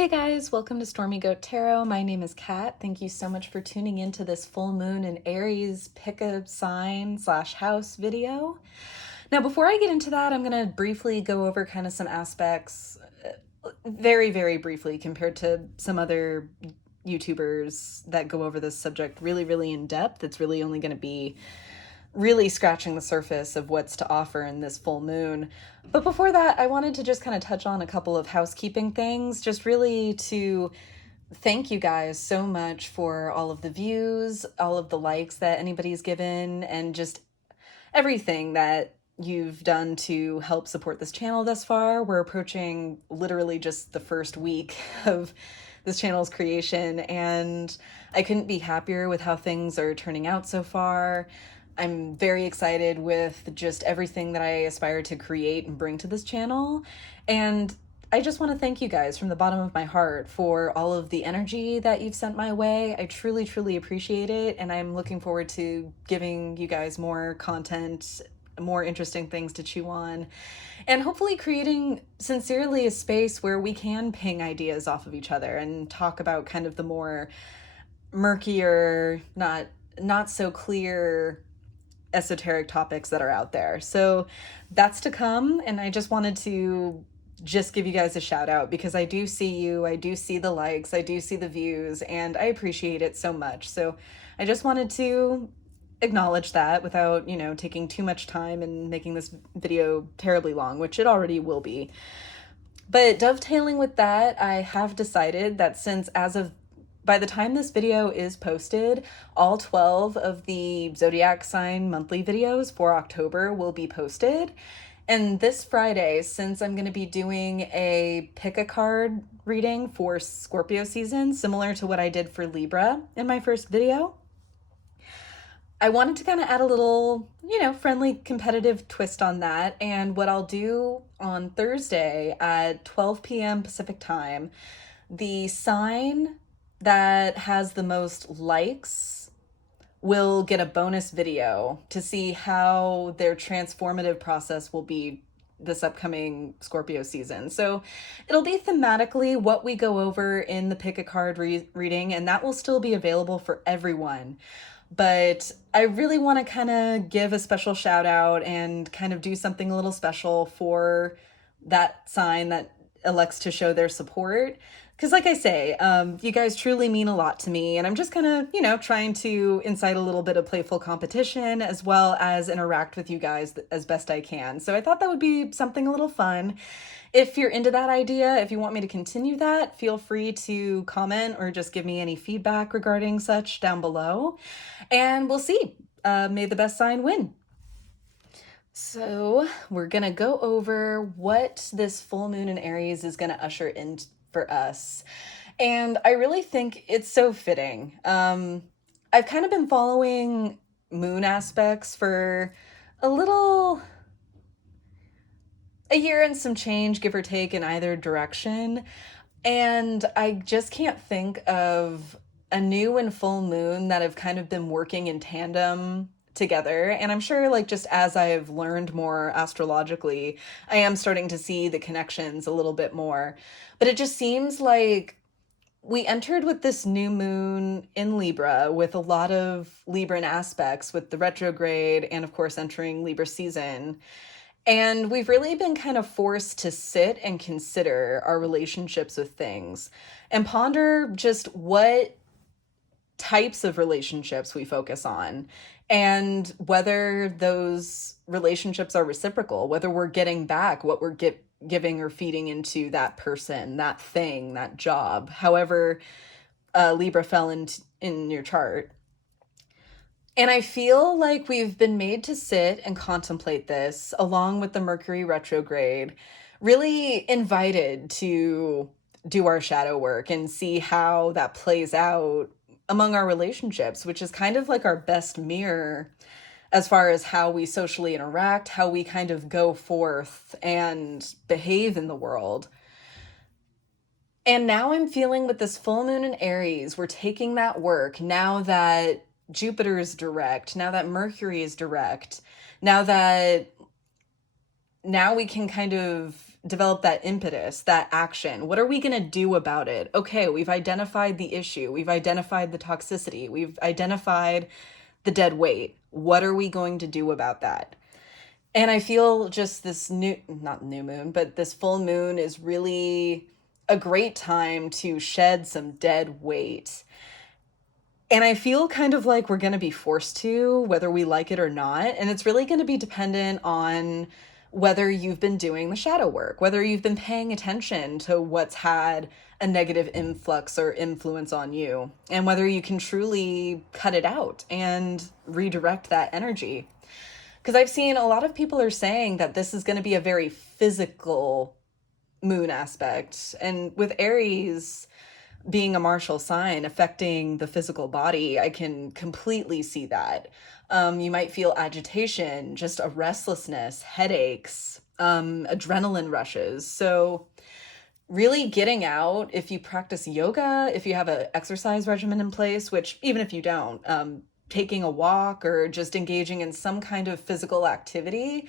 Hey guys, welcome to Stormy Goat Tarot. My name is Kat. Thank you so much for tuning into this full moon in Aries pick a sign slash house video. Now, before I get into that, I'm going to briefly go over kind of some aspects, very, very briefly compared to some other YouTubers that go over this subject really, really in depth. It's really only going to be really scratching the surface of what's to offer in this full moon. But before that, I wanted to just kind of touch on a couple of housekeeping things, just really to thank you guys so much for all of the views, all of the likes that anybody's given, and just everything that you've done to help support this channel thus far. We're approaching literally just the first week of this channel's creation, and I couldn't be happier with how things are turning out so far. I'm very excited with just everything that I aspire to create and bring to this channel. And I just want to thank you guys from the bottom of my heart for all of the energy that you've sent my way. I truly, truly appreciate it. And I'm looking forward to giving you guys more content, more interesting things to chew on, and hopefully creating sincerely a space where we can ping ideas off of each other and talk about kind of the more murkier, not so clear esoteric topics that are out there. So that's to come, and I just wanted to just give you guys a shout out because I do see you, I do see the likes, I do see the views, and I appreciate it so much. So I just wanted to acknowledge that without, taking too much time and making this video terribly long, which it already will be. But dovetailing with that, I have decided that by the time this video is posted, all 12 of the zodiac sign monthly videos for October will be posted. And this Friday, since I'm going to be doing a pick a card reading for Scorpio season, similar to what I did for Libra in my first video, I wanted to kind of add a little, friendly competitive twist on that. And what I'll do on Thursday at 12 p.m. Pacific time, the sign that has the most likes will get a bonus video to see how their transformative process will be this upcoming Scorpio season. So it'll be thematically what we go over in the pick a card reading, and that will still be available for everyone. But I really want to kind of give a special shout out and kind of do something a little special for that sign that elects to show their support. Because like I say, you guys truly mean a lot to me, and I'm just kind of, trying to incite a little bit of playful competition as well as interact with you guys as best I can. So I thought that would be something a little fun. If you're into that idea, if you want me to continue that, feel free to comment or just give me any feedback regarding such down below. And we'll see. May the best sign win. So we're going to go over what this full moon in Aries is going to usher in for us. And I really think it's so fitting. I've kind of been following moon aspects for a year and some change, give or take, in either direction. And I just can't think of a new and full moon that have kind of been working in tandem together. And I'm sure, like, just as I've learned more astrologically, I am starting to see the connections a little bit more. But it just seems like we entered with this new moon in Libra with a lot of Libran aspects with the retrograde and, of course, entering Libra season. And we've really been kind of forced to sit and consider our relationships with things and ponder just what types of relationships we focus on and whether those relationships are reciprocal, whether we're getting back what we're giving or feeding into that person, that thing, that job, however Libra fell in your chart. And I feel like we've been made to sit and contemplate this along with the Mercury retrograde, really invited to do our shadow work and see how that plays out among our relationships, which is kind of like our best mirror as far as how we socially interact, how we kind of go forth and behave in the world. And now I'm feeling with this full moon in Aries, we're taking that work now that Jupiter is direct, now that Mercury is direct, now we can kind of developed that impetus, that action. What are we going to do about it? Okay, we've identified the issue. We've identified the toxicity. We've identified the dead weight. What are we going to do about that? And I feel just this not new moon, but this full moon is really a great time to shed some dead weight. And I feel kind of like we're going to be forced to, whether we like it or not. And it's really going to be dependent on whether you've been doing the shadow work, whether you've been paying attention to what's had a negative influx or influence on you, and whether you can truly cut it out and redirect that energy. Because I've seen a lot of people are saying that this is going to be a very physical moon aspect. And with Aries being a martial sign affecting the physical body, I can completely see that. You might feel agitation, just a restlessness, headaches, adrenaline rushes. So really getting out, if you practice yoga, if you have an exercise regimen in place, which even if you don't, taking a walk or just engaging in some kind of physical activity,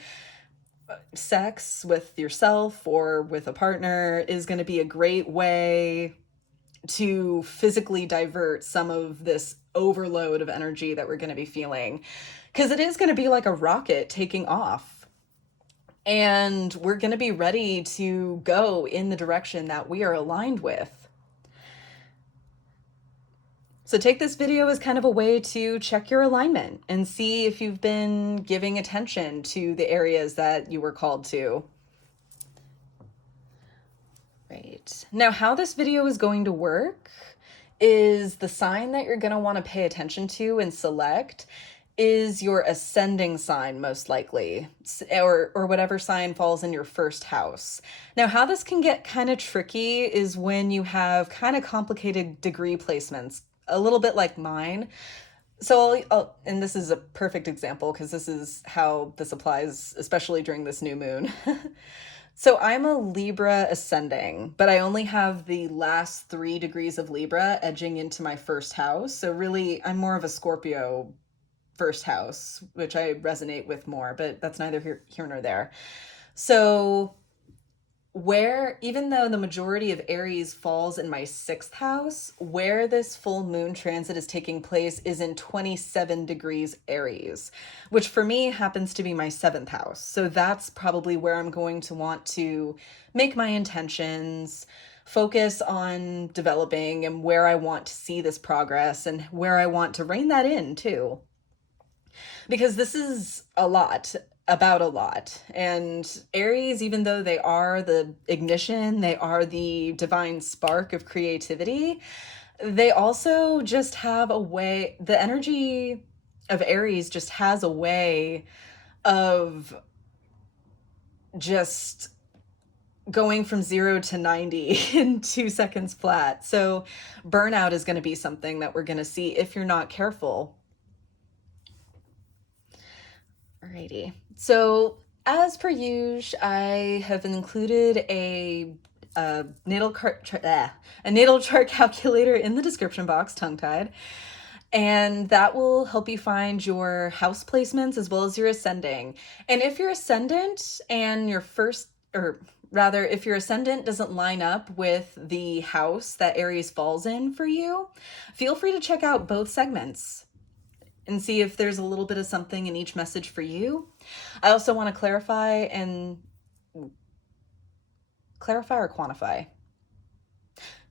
sex with yourself or with a partner is going to be a great way to physically divert some of this overload of energy that we're going to be feeling. Because it is going to be like a rocket taking off. And we're going to be ready to go in the direction that we are aligned with. So take this video as kind of a way to check your alignment and see if you've been giving attention to the areas that you were called to. Right. Now, how this video is going to work is the sign that you're going to want to pay attention to and select is your ascending sign, most likely, or whatever sign falls in your first house. Now, how this can get kind of tricky is when you have kind of complicated degree placements, a little bit like mine. So, and this is a perfect example because this is how this applies, especially during this new moon. So I'm a Libra ascending, but I only have the last 3 degrees of Libra edging into my first house. So really, I'm more of a Scorpio first house, which I resonate with more, but that's neither here nor there. So even though the majority of Aries falls in my 6th house, where this full moon transit is taking place is in 27 degrees Aries, which for me happens to be my 7th house. So that's probably where I'm going to want to make my intentions, focus on developing and where I want to see this progress and where I want to rein that in too. Because this is about a lot. And Aries, even though they are the ignition, they are the divine spark of creativity, they also just have a way, the energy of Aries just has a way of just going from 0 to 90 in 2 seconds flat. So burnout is going to be something that we're going to see if you're not careful. Alrighty. So as per usual, I have included a natal chart calculator in the description box, tongue-tied, and that will help you find your house placements as well as your ascending. And if your ascendant and if your ascendant doesn't line up with the house that Aries falls in for you, feel free to check out both segments and see if there's a little bit of something in each message for you. I also want to clarify or quantify.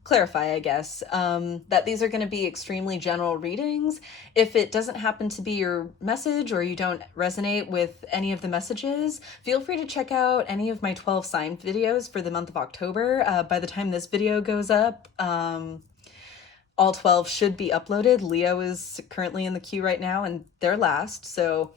Clarify, I guess, that these are going to be extremely general readings. If it doesn't happen to be your message or you don't resonate with any of the messages, feel free to check out any of my 12 sign videos for the month of October. By the time this video goes up, all 12 should be uploaded. Leo is currently in the queue right now and they're last. So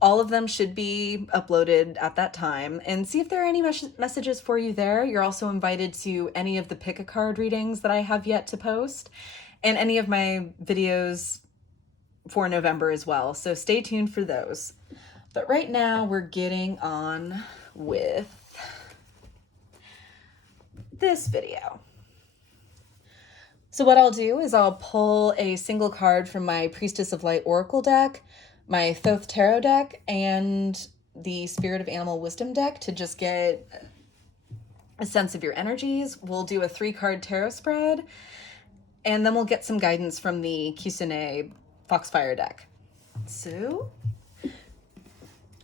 all of them should be uploaded at that time, and see if there are any messages for you there. You're also invited to any of the pick a card readings that I have yet to post and any of my videos for November as well. So stay tuned for those. But right now we're getting on with this video. So what I'll do is I'll pull a single card from my Priestess of Light Oracle deck, my Thoth Tarot deck, and the Spirit of Animal Wisdom deck to just get a sense of your energies. We'll do a 3-card tarot spread, and then we'll get some guidance from the Kisune Foxfire deck. So,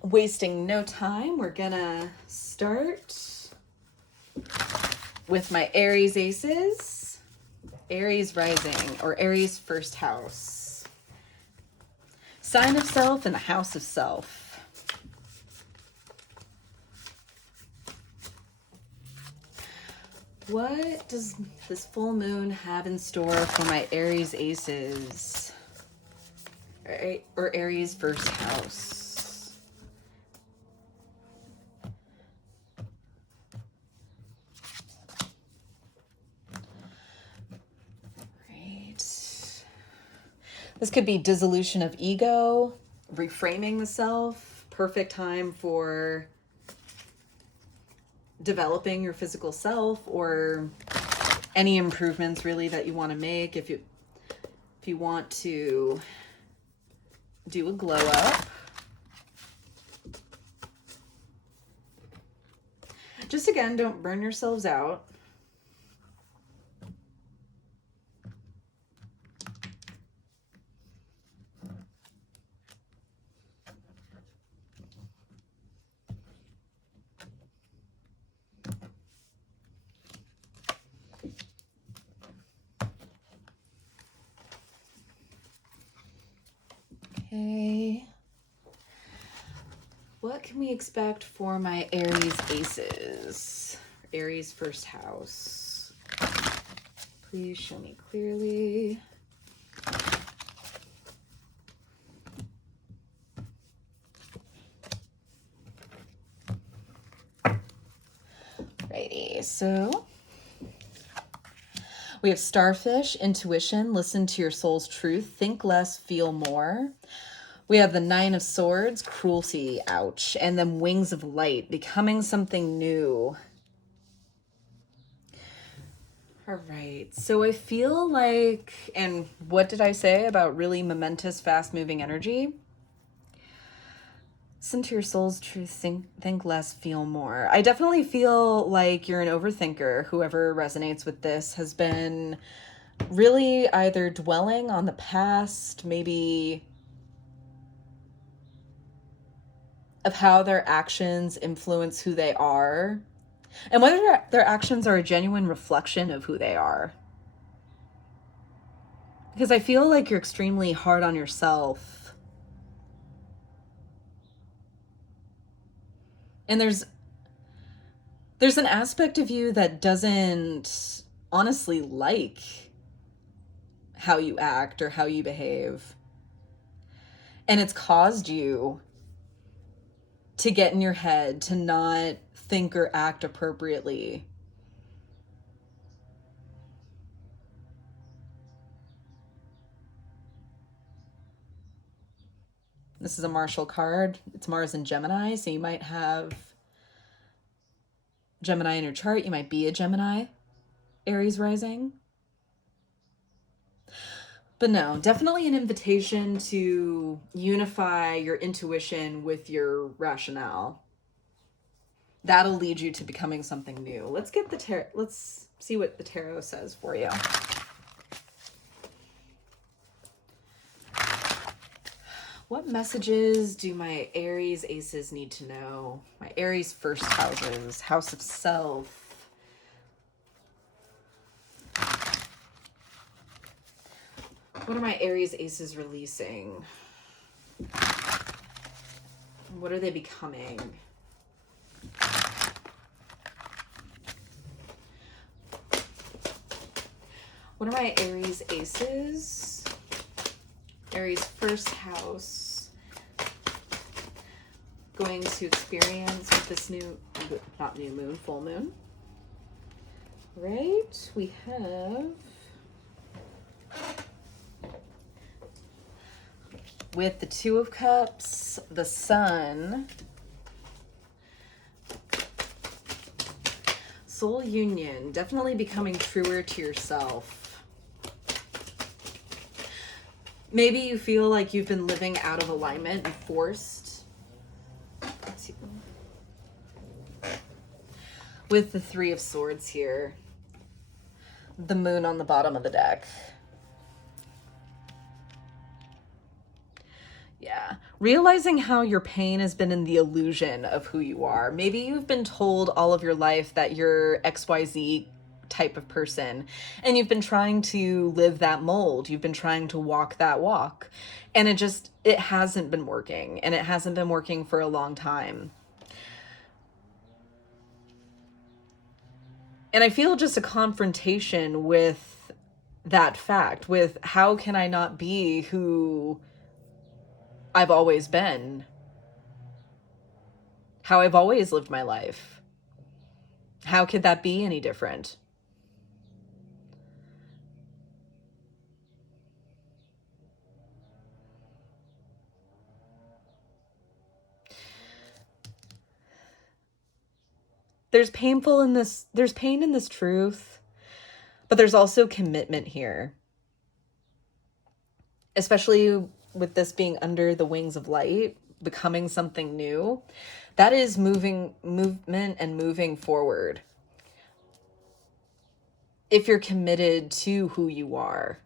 wasting no time, we're gonna start with my Aries aces. Aries rising, or Aries first house. Sign of self and the house of self. What does this full moon have in store for my Aries aces? Or Aries first house? Right. This could be dissolution of ego, reframing the self, perfect time for developing your physical self, or any improvements really that you want to make. If you want to do a glow up, just again, don't burn yourselves out. Okay. What can we expect for my Aries aces? Aries first house. Please show me clearly. Righty, so we have starfish, intuition, listen to your soul's truth, think less, feel more. We have the 9 of swords, cruelty, ouch, and then wings of light, becoming something new. All right, so I feel like, and what did I say about really momentous, fast-moving energy? Listen to your soul's truth, think less, feel more. I definitely feel like you're an overthinker. Whoever resonates with this has been really either dwelling on the past, maybe of how their actions influence who they are, and whether their actions are a genuine reflection of who they are. Because I feel like you're extremely hard on yourself. And there's an aspect of you that doesn't honestly like how you act or how you behave. And it's caused you to get in your head, to not think or act appropriately. This is a martial card. It's Mars and Gemini, so you might have Gemini in your chart. You might be a Gemini, Aries rising. But no, definitely an invitation to unify your intuition with your rationale. That'll lead you to becoming something new. Let's get the tarot. Let's see what the tarot says for you. What messages do my Aries aces need to know? My Aries first houses, house of self. What are my Aries aces releasing? What are they becoming? What are my Aries aces? Aries first house going to experience with this full moon. Right, we have with the 2 of Cups, the Sun, soul union, definitely becoming truer to yourself. Maybe you feel like you've been living out of alignment and forced. with the Three of Swords here, the moon on the bottom of the deck. Yeah. Realizing how your pain has been in the illusion of who you are. Maybe you've been told all of your life that you're XYZ type of person, and you've been trying to live that mold. You've been trying to walk that walk, and it hasn't been working, and it hasn't been working for a long time. And I feel just a confrontation with that fact, with how can I not be who I've always been, how I've always lived my life? How could that be any different? There's pain in this truth, but there's also commitment here. Especially with this being under the wings of light, becoming something new. That is movement and moving forward. If you're committed to who you are.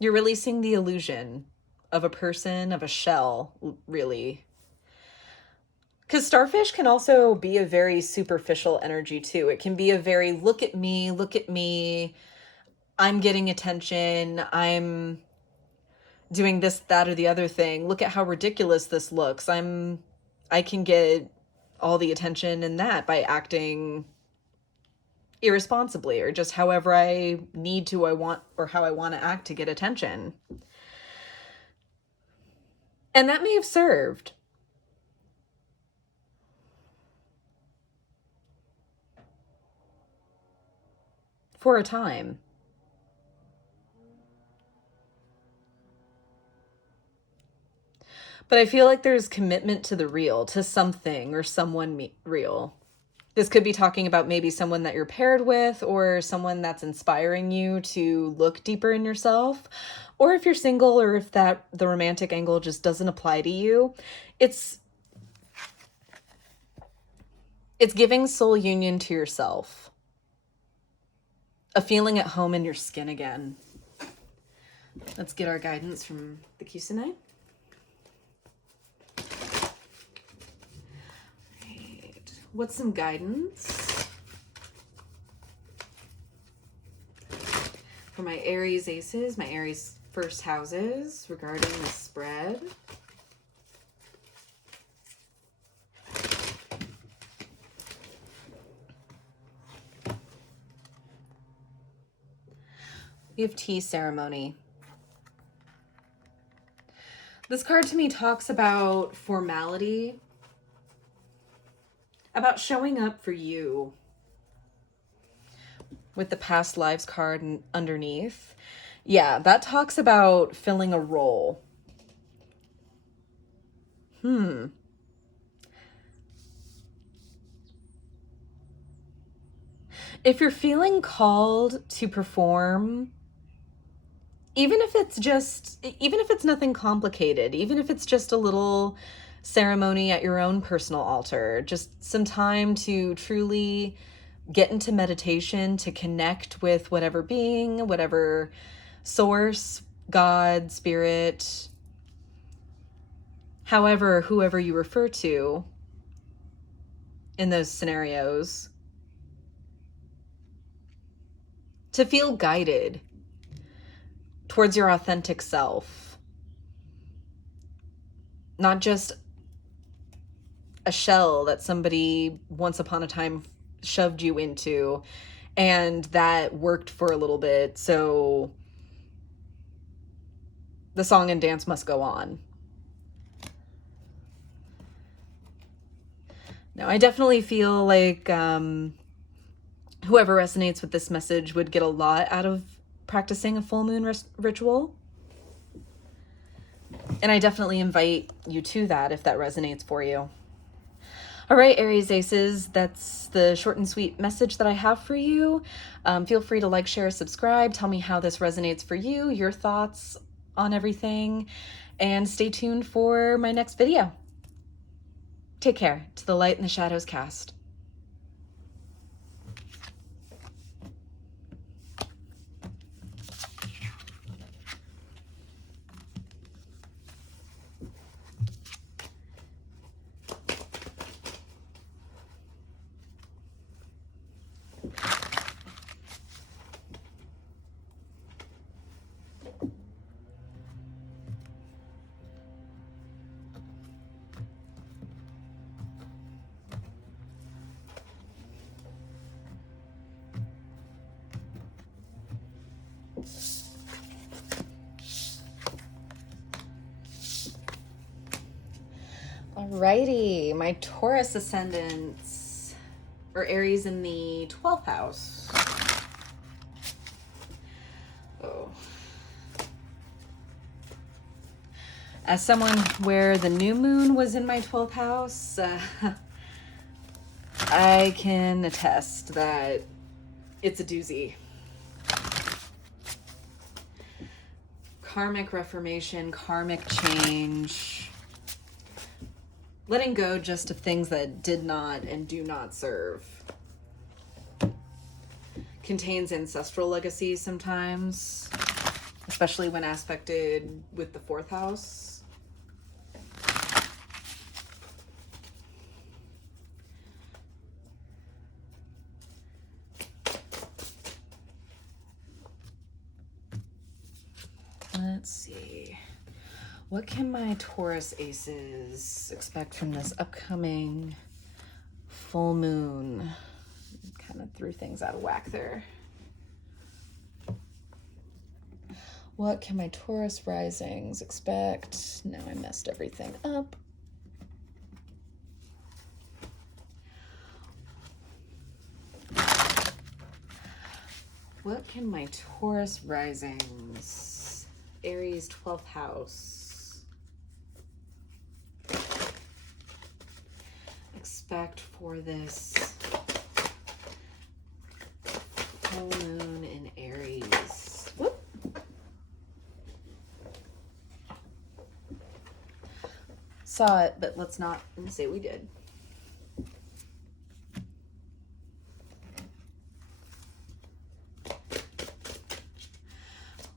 You're releasing the illusion of a person, of a shell, really. Because starfish can also be a very superficial energy too. It can be a very, look at me, I'm getting attention, I'm doing this, that, or the other thing. Look at how ridiculous this looks. I can get all the attention in that by acting irresponsibly, or just however I need to, I want, or how I want to act to get attention. And that may have served. For a time. But I feel like there's commitment to the real, to something or someone real. This could be talking about maybe someone that you're paired with, or someone that's inspiring you to look deeper in yourself. Or if you're single, or if the romantic angle just doesn't apply to you, it's giving soul union to yourself. A feeling at home in your skin again. Let's get our guidance from the Kusanai. What's some guidance for my Aries aces, my Aries first houses regarding this spread? We have tea ceremony. This card to me talks about formality, about showing up for you. With the past lives card underneath. Yeah, that talks about filling a role. If you're feeling called to perform, even if it's nothing complicated, even if it's just a little ceremony at your own personal altar, just some time to truly get into meditation, to connect with whatever being, whatever source, God, spirit, whoever you refer to in those scenarios, to feel guided towards your authentic self. Not just a shell that somebody once upon a time shoved you into, and that worked for a little bit, so the song and dance must go on. Now, I definitely feel like whoever resonates with this message would get a lot out of practicing a full moon ritual. And I definitely invite you to that if that resonates for you. All right, Aries Aces, that's the short and sweet message that I have for you. Feel free to like, share, subscribe. Tell me how this resonates for you, your thoughts on everything, and stay tuned for my next video. Take care. To the Light and the Shadows cast. Alrighty, my Taurus ascendants, or Aries in the 12th house. Oh. As someone where the new moon was in my 12th house, I can attest that it's a doozy. Karmic reformation, karmic change, letting go just of things that did not and do not serve. Contains ancestral legacies sometimes, especially when aspected with the 4th house. Let's see. What can my Taurus Aces expect from this upcoming full moon? Kind of threw things out of whack there. What can my Taurus risings expect? Now I messed everything up. What can my Taurus risings, Aries 12th house, expect for this full moon in Aries? Whoop. Saw it, but let's not say we did.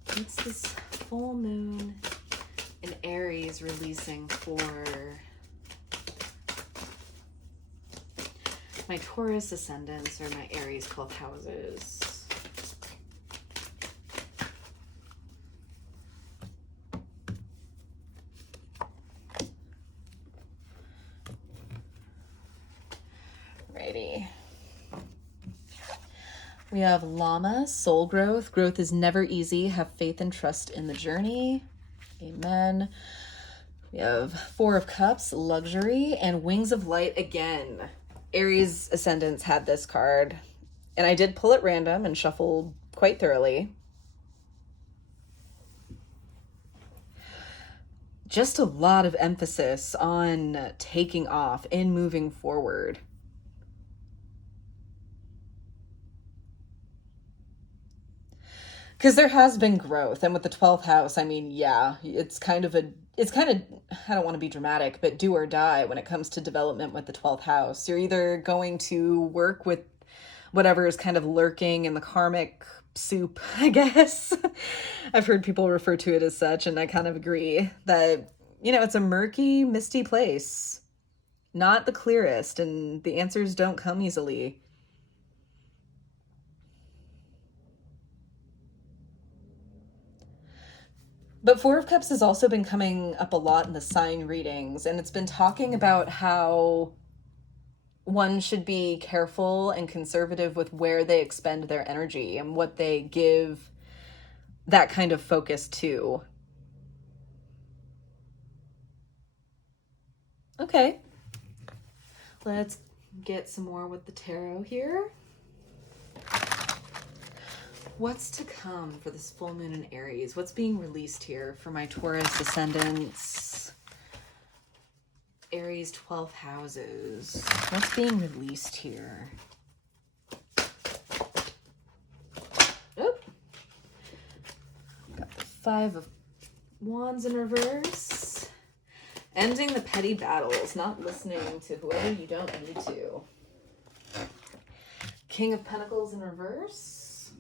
What's this full moon in Aries releasing for my Taurus ascendants or my Aries 12th houses? Righty. We have Llama, soul growth. Growth is never easy. Have faith and trust in the journey. Amen. We have 4 of Cups, luxury, and Wings of Light again. Aries ascendants had this card, and I did pull it random and shuffle quite thoroughly. Just a lot of emphasis on taking off and moving forward. Because there has been growth, and with the 12th house, I mean, yeah, it's kind of, I don't want to be dramatic, but do or die when it comes to development with the 12th house. You're either going to work with whatever is kind of lurking in the karmic soup, I guess. I've heard people refer to it as such, and I kind of agree that, it's a murky, misty place. Not the clearest, and the answers don't come easily. But 4 of Cups has also been coming up a lot in the sign readings, and it's been talking about how one should be careful and conservative with where they expend their energy and what they give that kind of focus to. Okay, let's get some more with the tarot here. What's to come for this full moon in Aries? What's being released here for my Taurus ascendants? Aries 12th houses. What's being released here? Oh, got the 5 of Wands in reverse. Ending the petty battles, not listening to whoever you don't need to. King of Pentacles in reverse.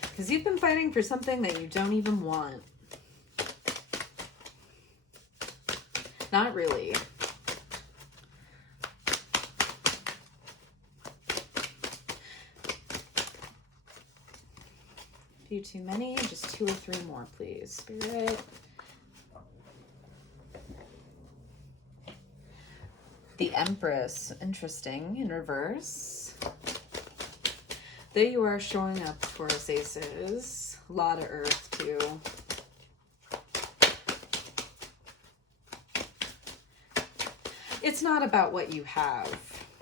Because you've been fighting for something that you don't even want. Not really. A few too many, just 2 or 3 more, please. Spirit. The Empress, interesting, in reverse. There you are showing up, Taurus Aces. A lot of Earth, too. It's not about what you have.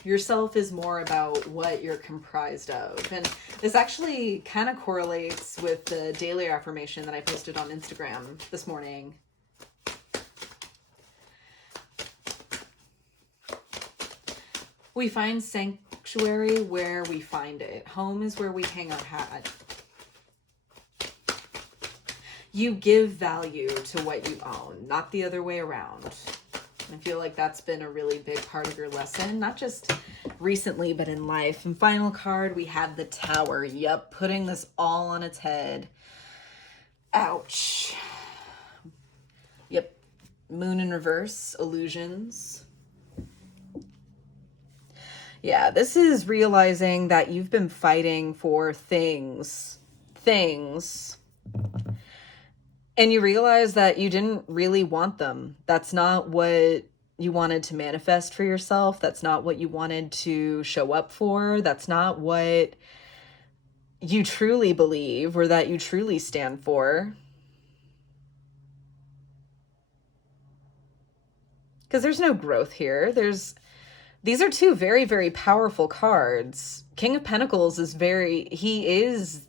Yourself is more about what you're comprised of. And this actually kind of correlates with the daily affirmation that I posted on Instagram this morning. We find sanctuary where we find it. Home is where we hang our hat. You give value to what you own, not the other way around. I feel like that's been a really big part of your lesson, not just recently, but in life. And final card, we have the Tower. Yep, putting this all on its head. Ouch. Yep, Moon in reverse, illusions. Yeah, this is realizing that you've been fighting for things. And you realize that you didn't really want them. That's not what you wanted to manifest for yourself. That's not what you wanted to show up for. That's not what you truly believe or that you truly stand for. Because there's no growth here. These are 2 very, very powerful cards. King of Pentacles he is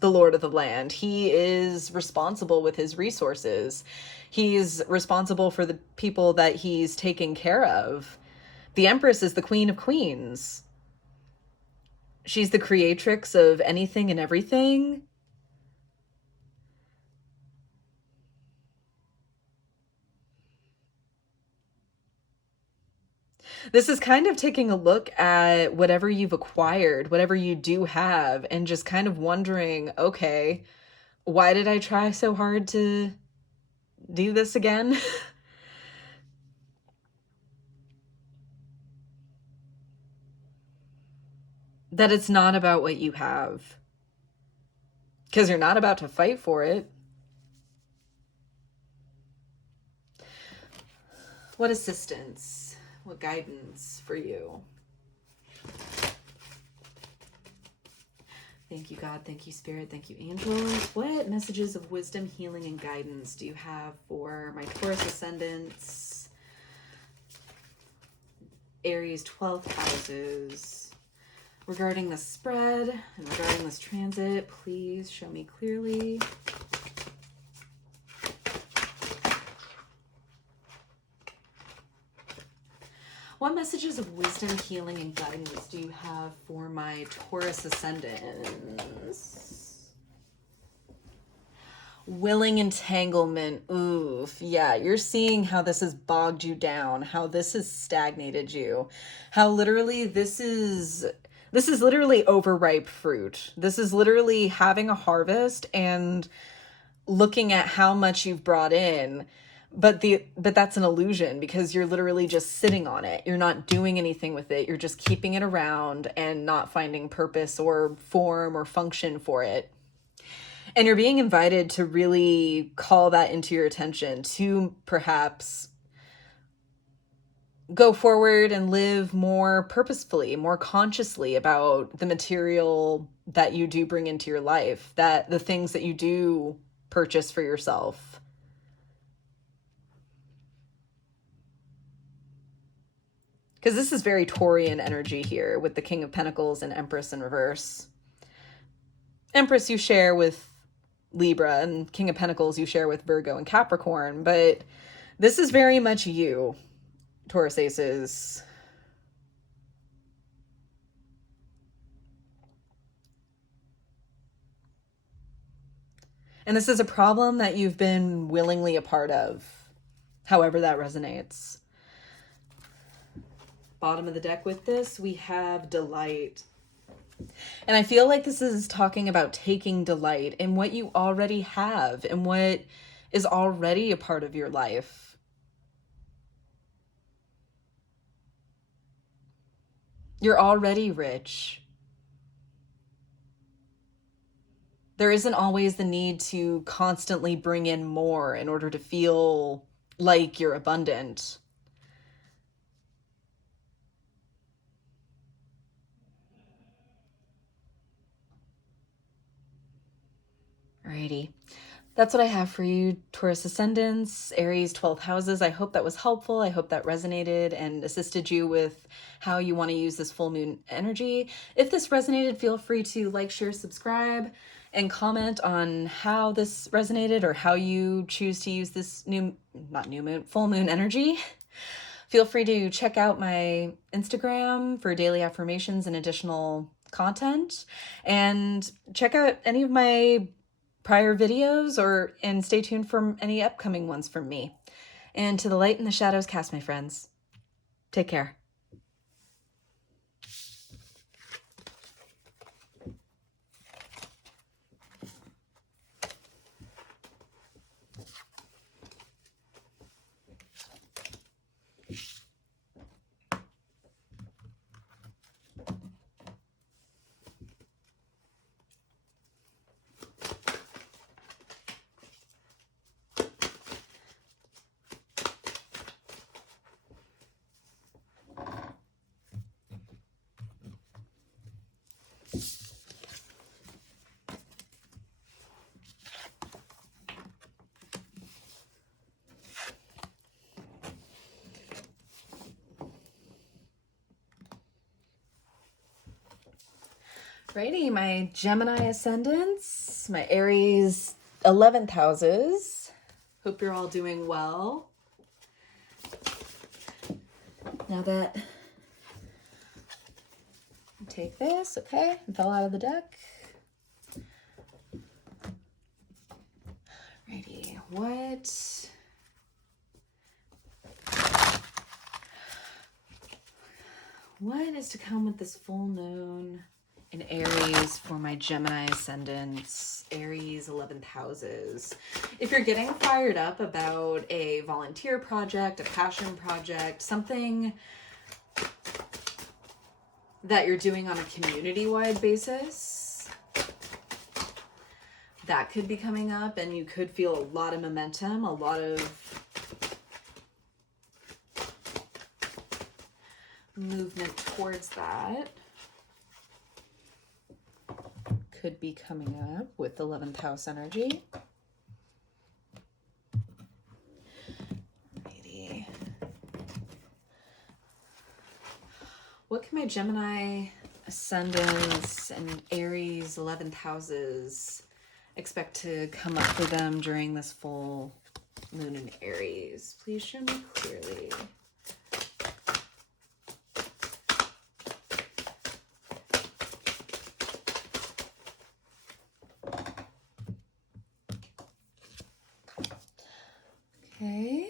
the Lord of the land. He is responsible with his resources. He's responsible for the people that he's taking care of. The Empress is the Queen of Queens. She's the creatrix of anything and everything. This is kind of taking a look at whatever you've acquired, whatever you do have, and just kind of wondering, okay, why did I try so hard to do this again? That it's not about what you have. Because you're not about to fight for it. What assistance? What guidance for you? Thank you, God. Thank you, Spirit. Thank you, angels. What messages of wisdom, healing, and guidance do you have for my Taurus ascendants, Aries 12th houses, regarding the spread and regarding this transit? Please show me clearly. What messages of wisdom, healing, and guidance do you have for my Taurus ascendants? Willing entanglement. Oof. Yeah, you're seeing how this has bogged you down, how this has stagnated you, how literally this is literally overripe fruit. This is literally having a harvest and looking at how much you've brought in. But that's an illusion because you're literally just sitting on it. You're not doing anything with it. You're just keeping it around and not finding purpose or form or function for it. And you're being invited to really call that into your attention, to perhaps go forward and live more purposefully, more consciously about the material that you do bring into your life, that the things that you do purchase for yourself. Because this is very Taurian energy here with the King of Pentacles and Empress in reverse. Empress you share with Libra, and King of Pentacles you share with Virgo and Capricorn, but this is very much you, Taurus Aces. And this is a problem that you've been willingly a part of, however that resonates. Bottom of the deck with this, we have delight. And I feel like this is talking about taking delight in what you already have and what is already a part of your life. You're already rich. There isn't always the need to constantly bring in more in order to feel like you're abundant. Alrighty. That's what I have for you, Taurus Ascendants, Aries 12th houses. I hope that was helpful. I hope that resonated and assisted you with how you want to use this full moon energy. If this resonated, feel free to like, share, subscribe, and comment on how this resonated or how you choose to use this full moon energy. Feel free to check out my Instagram for daily affirmations and additional content, and check out any of my prior videos and stay tuned for any upcoming ones from me. And to the light and the shadows cast, my friends. Take care. Righty, my Gemini ascendants, my Aries 11th houses. Hope you're all doing well. Now that take this, okay, it fell out of the deck. Righty, what is to come with this full moon in Aries for my Gemini ascendants, Aries 11th houses? If you're getting fired up about a volunteer project, a passion project, something that you're doing on a community-wide basis, that could be coming up, and you could feel a lot of momentum, a lot of movement towards that. Could be coming up with 11th house energy. Alrighty. What can my Gemini ascendants and Aries 11th houses expect to come up for them during this full moon in Aries? Please show me clearly. Okay.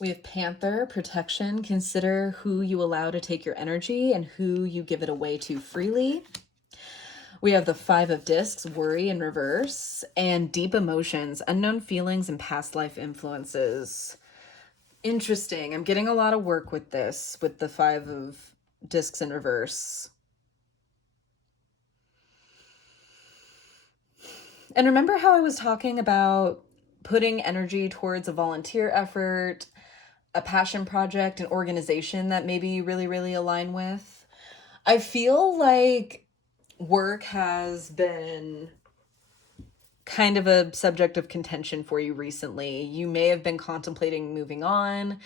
We have Panther, protection. Consider who you allow to take your energy and who you give it away to freely. We have the Five of Discs, worry in reverse, and deep emotions, unknown feelings, and past life influences. Interesting. I'm getting a lot of work with this, with the Five of Discs in reverse. And remember how I was talking about putting energy towards a volunteer effort, a passion project, an organization that maybe you really, really align with? I feel like work has been kind of a subject of contention for you recently. You may have been contemplating moving on,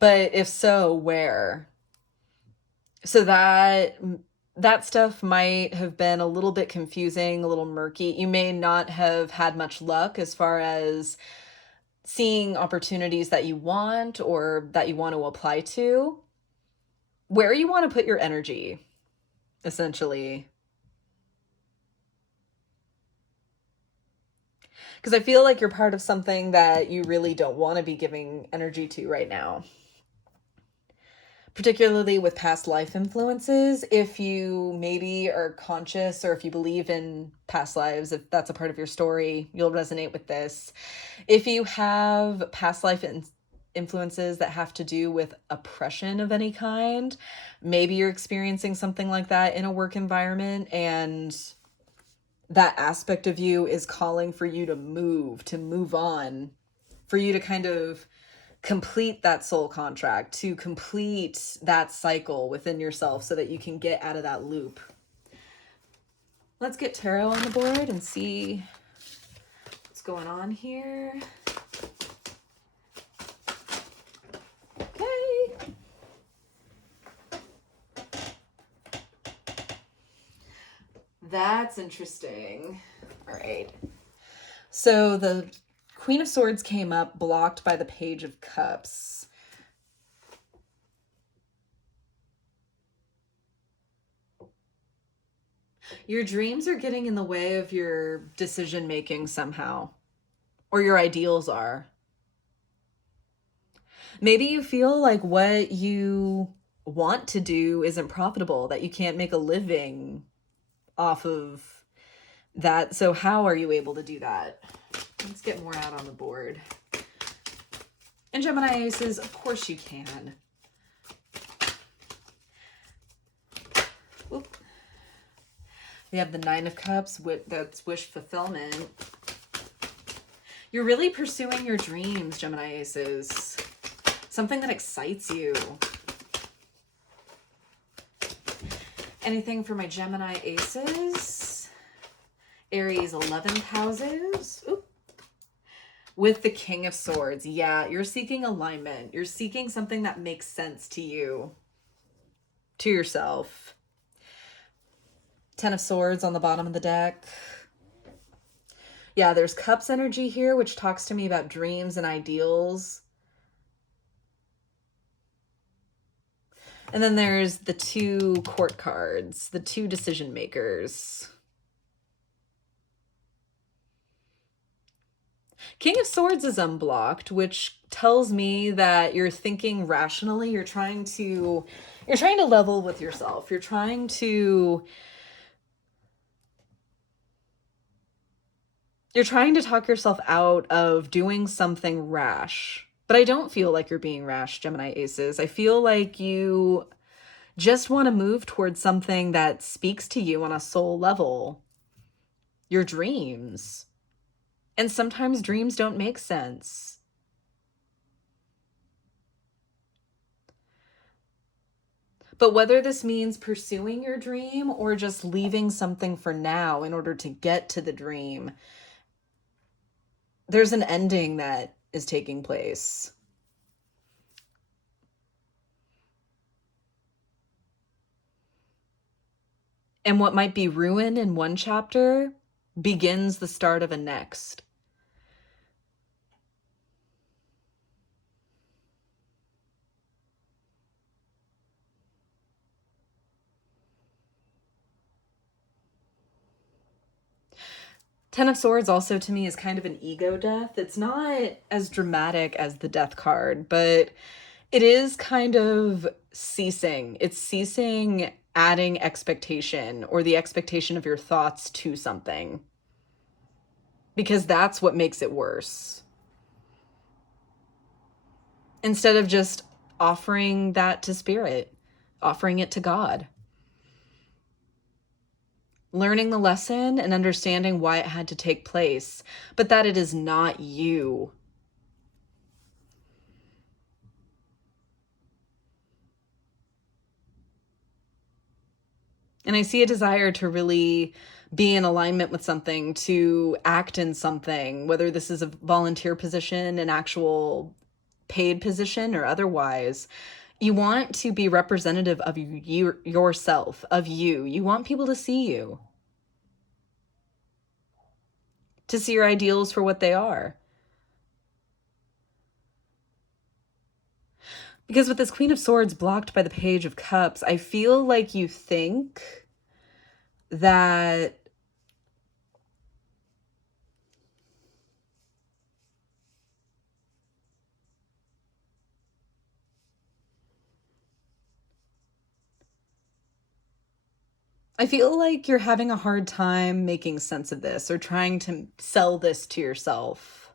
but if so, where? So that stuff might have been a little bit confusing, a little murky. You may not have had much luck as far as seeing opportunities that you want or that you want to apply to. Where you want to put your energy, essentially. Because I feel like you're part of something that you really don't want to be giving energy to right now. Particularly with past life influences, if you maybe are conscious or if you believe in past lives, if that's a part of your story, you'll resonate with this. If you have past life influences that have to do with oppression of any kind, maybe you're experiencing something like that in a work environment, and that aspect of you is calling for you to move on, for you to kind of complete that soul contract, to complete that cycle within yourself so that you can get out of that loop. Let's get tarot on the board and see what's going on here. Okay. That's interesting. All right. So the Queen of Swords came up, blocked by the Page of Cups. Your dreams are getting in the way of your decision making somehow, or your ideals are. Maybe you feel like what you want to do isn't profitable, that you can't make a living off of that. So how are you able to do that? Let's get more out on the board. And Gemini Aces, of course you can. Oop. We have the Nine of Cups, that's wish fulfillment. You're really pursuing your dreams, Gemini Aces. Something that excites you. Anything for my Gemini Aces? Aries 11th houses. Oop. With the King of Swords. Yeah, you're seeking alignment. You're seeking something that makes sense to you, to yourself. Ten of Swords on the bottom of the deck. Yeah, there's Cups energy here, which talks to me about dreams and ideals. And then there's the two court cards, the two decision makers. King of Swords is unblocked, which tells me that you're thinking rationally. You're trying to level with yourself. You're trying to talk yourself out of doing something rash. But I don't feel like you're being rash, Gemini Aces. I feel like you just want to move towards something that speaks to you on a soul level. Your dreams. And sometimes dreams don't make sense. But whether this means pursuing your dream or just leaving something for now in order to get to the dream, there's an ending that is taking place. And what might be ruin in one chapter begins the start of a next. Ten of Swords also to me is kind of an ego death. It's not as dramatic as the Death card, but it is kind of ceasing. It's ceasing adding expectation or the expectation of your thoughts to something, because that's what makes it worse. Instead of just offering that to Spirit, offering it to God. Learning the lesson and understanding why it had to take place, but that it is not you. And I see a desire to really be in alignment with something, to act in something, whether this is a volunteer position, an actual paid position, or otherwise. You want to be representative of yourself, of you. You want people to see you, to see your ideals for what they are. Because with this Queen of Swords blocked by the Page of Cups, I feel like you think that I feel like you're having a hard time making sense of this or trying to sell this to yourself.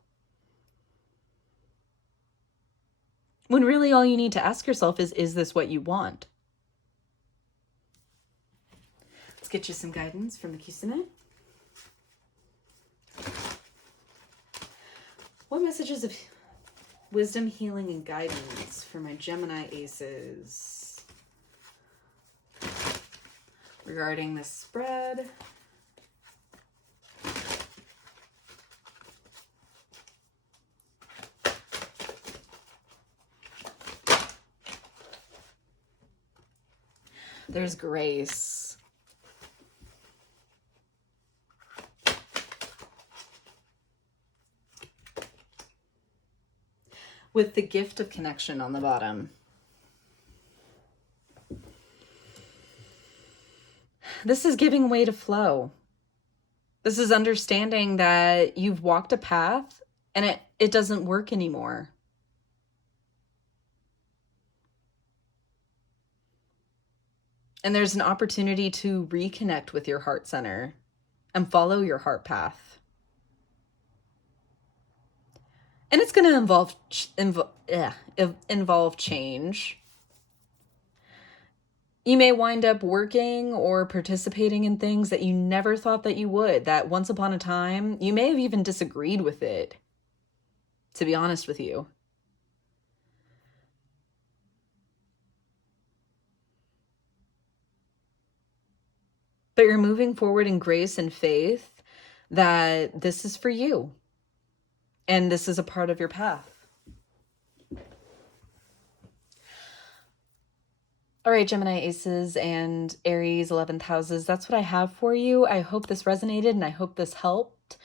When really all you need to ask yourself is this what you want? Let's get you some guidance from the Kisame. What messages of wisdom, healing, and guidance for my Gemini aces regarding this spread? There's grace. With the gift of connection on the bottom. This is giving way to flow. This is understanding that you've walked a path and it doesn't work anymore. And there's an opportunity to reconnect with your heart center and follow your heart path. And it's going to involve change. You may wind up working or participating in things that you never thought that you would, that once upon a time, you may have even disagreed with it, to be honest with you. But you're moving forward in grace and faith that this is for you. And this is a part of your path. All right, Gemini aces and Aries 11th houses, that's what I have for you. I hope this resonated and I hope this helped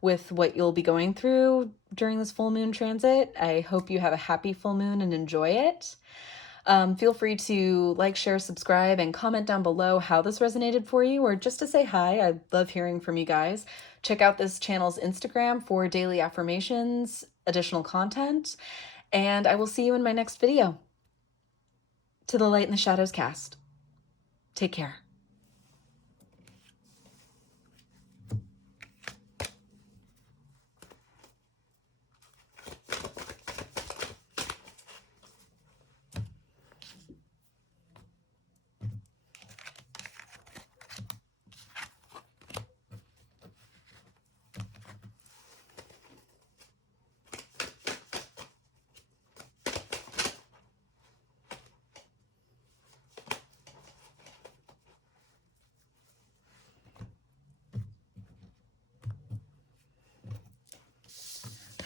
with what you'll be going through during this full moon transit. I hope you have a happy full moon and enjoy it. Feel free to like, share, subscribe, and comment down below how this resonated for you, or just to say hi. I love hearing from you guys. Check out this channel's Instagram for daily affirmations, additional content, and I will see you in my next video. To the Light and the Shadows cast. Take care.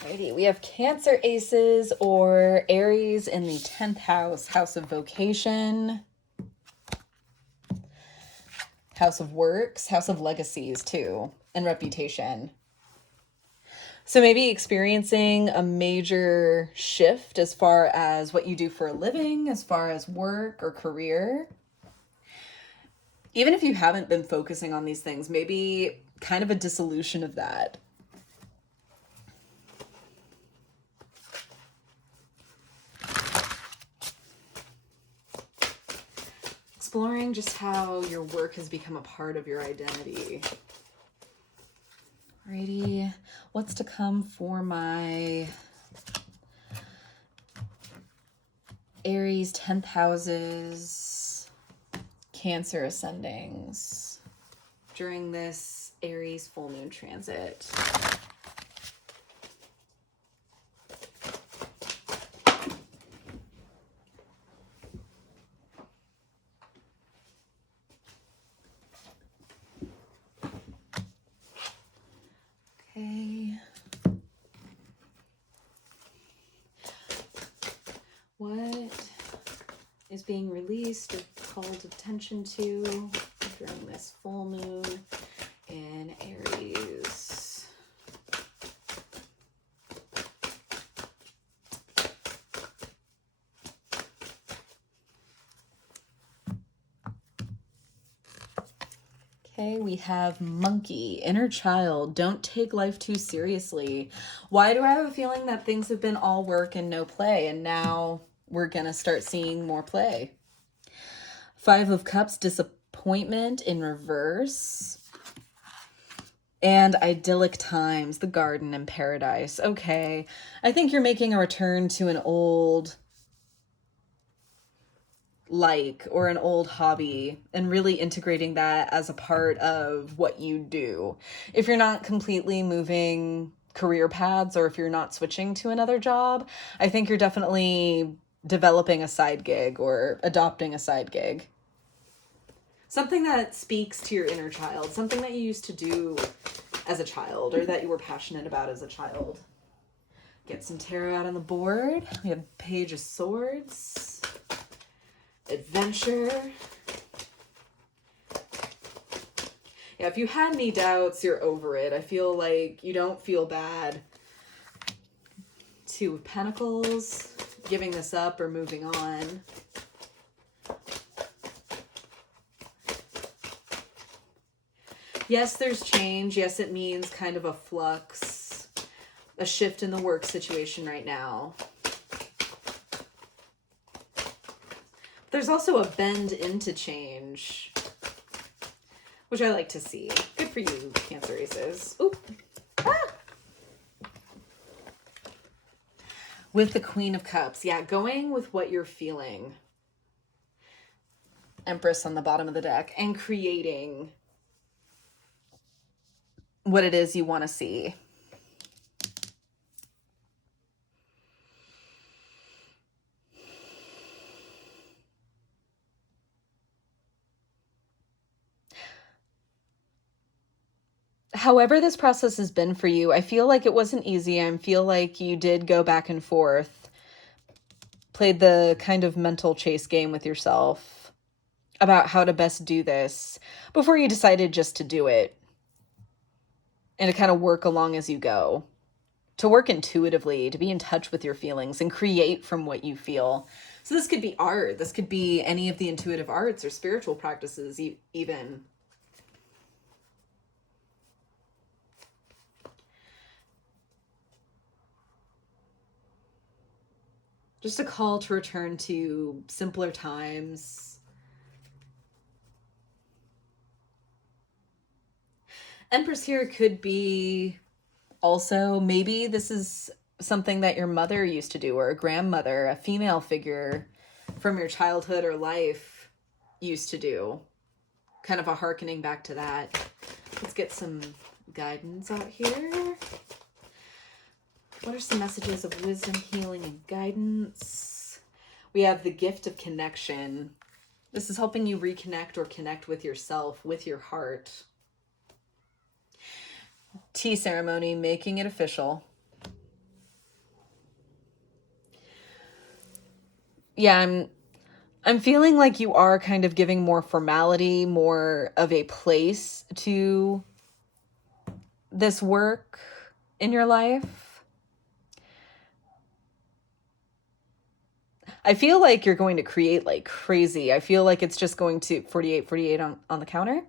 Alrighty, we have Cancer aces or Aries in the 10th house, house of vocation, house of works, house of legacies too, and reputation. So maybe experiencing a major shift as far as what you do for a living, as far as work or career. Even if you haven't been focusing on these things, maybe kind of a dissolution of that. Exploring just how your work has become a part of your identity. Alrighty, what's to come for my Aries 10th houses, Cancer ascendings during this Aries full moon transit? Okay. What is being released or called attention to during this full moon in Aries? Okay, we have monkey, inner child, don't take life too seriously. Why do I have a feeling that things have been all work and no play, and now we're gonna start seeing more play? Five of Cups, disappointment in reverse. And idyllic times, the garden and paradise. Okay, I think you're making a return to an old or an old hobby and really integrating that as a part of what you do. If you're not completely moving career paths or if you're not switching to another job, I think you're definitely developing a side gig or adopting a side gig. Something that speaks to your inner child, something that you used to do as a child or that you were passionate about as a child. Get some tarot out on the board. We have Page of Swords. Adventure. Yeah, if you had any doubts, you're over it. I feel like you don't feel bad. Two of Pentacles, giving this up or moving on. Yes, there's change. Yes, it means kind of a flux, a shift in the work situation right now. There's also a bend into change, which I like to see. Good for you, Cancer Aces. Ooh. Ah! With the Queen of Cups. Yeah, going with what you're feeling. Empress on the bottom of the deck. And creating what it is you want to see. However this process has been for you, I feel like it wasn't easy. I feel like you did go back and forth, played the kind of mental chase game with yourself about how to best do this before you decided just to do it and to kind of work along as you go, to work intuitively, to be in touch with your feelings and create from what you feel. So this could be art. This could be any of the intuitive arts or spiritual practices even. Just a call to return to simpler times. Empress here could be also, maybe this is something that your mother used to do or a grandmother, a female figure from your childhood or life used to do. Kind of a hearkening back to that. Let's get some guidance out here. What are some messages of wisdom, healing, and guidance? We have the gift of connection. This is helping you reconnect or connect with yourself, with your heart. Tea ceremony, making it official. Yeah, I'm feeling like you are kind of giving more formality, more of a place to this work in your life. I feel like you're going to create like crazy. I feel like it's just going to 48 on the counter.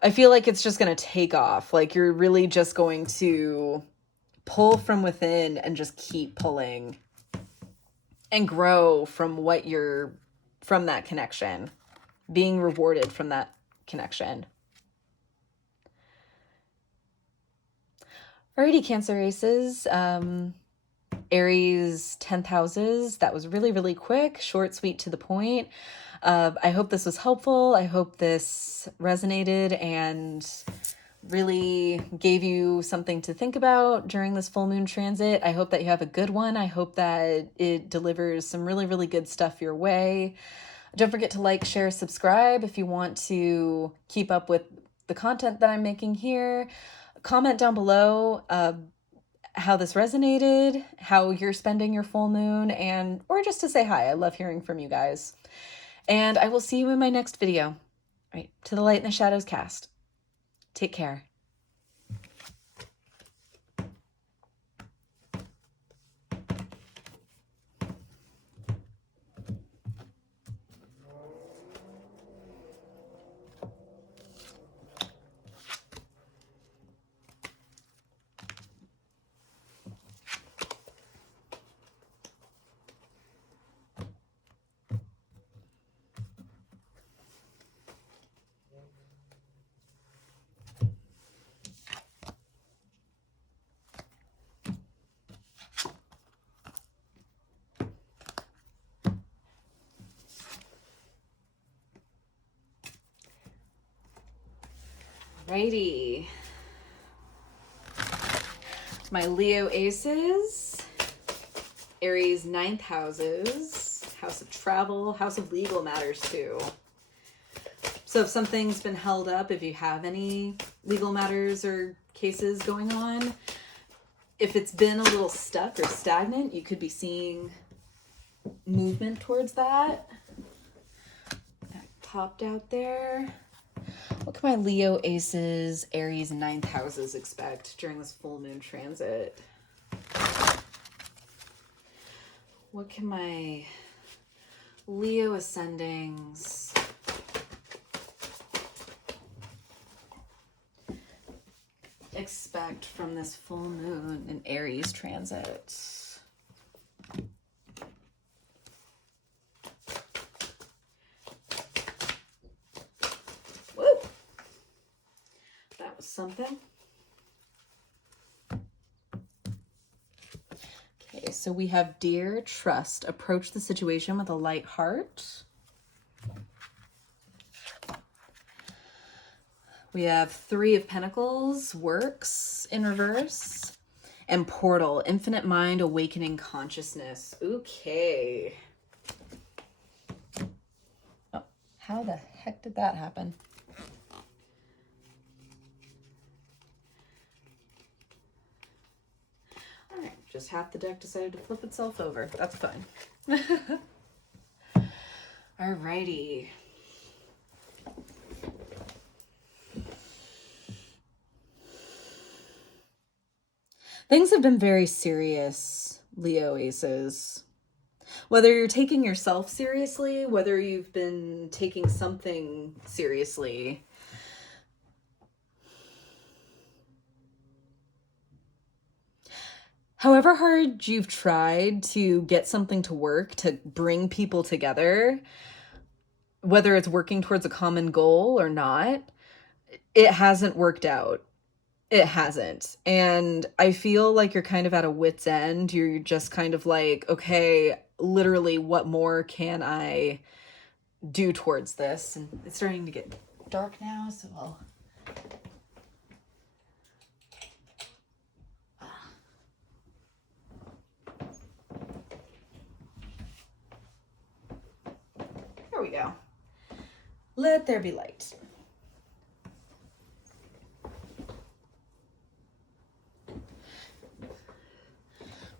I feel like it's just going to take off. Like you're really just going to pull from within and just keep pulling and grow from from that connection, being rewarded from that connection. Alrighty, Cancer Aces. Aries 10th houses. That was really, really quick, short, sweet, to the point. I hope this was helpful. I hope this resonated and really gave you something to think about during this full moon transit. I hope that you have a good one. I hope that it delivers some really, really good stuff your way. Don't forget to like, share, subscribe if you want to keep up with the content that I'm making here. Comment down below how this resonated, how you're spending your full moon, and or just to say hi. I love hearing from you guys. And I will see you in my next video. All right, to the Light and the Shadows cast. Take care. Righty. My Leo aces, Aries 9th houses, house of travel, house of legal matters too. So if something's been held up, if you have any legal matters or cases going on, if it's been a little stuck or stagnant, you could be seeing movement towards that. That popped out there. What can my Leo aces, Aries 9th houses expect during this full moon transit? What can my Leo ascendings expect from this full moon in Aries transit? Woo! That was something. Okay, so we have dear, trust, approach the situation with a light heart. We have 3 of Pentacles, works in reverse, and portal, infinite mind, awakening consciousness. Okay. Oh, how the heck did that happen? All right, just half the deck decided to flip itself over. That's fine. All righty. Things have been very serious, Leo aces. Whether you're taking yourself seriously, whether you've been taking something seriously, however hard you've tried to get something to work, to bring people together, whether it's working towards a common goal or not, it hasn't worked out. It hasn't. And I feel like you're kind of at a wit's end. You're just kind of like, okay, literally, what more can I do towards this? And it's starting to get dark now, so I'll... There we go. Let there be light.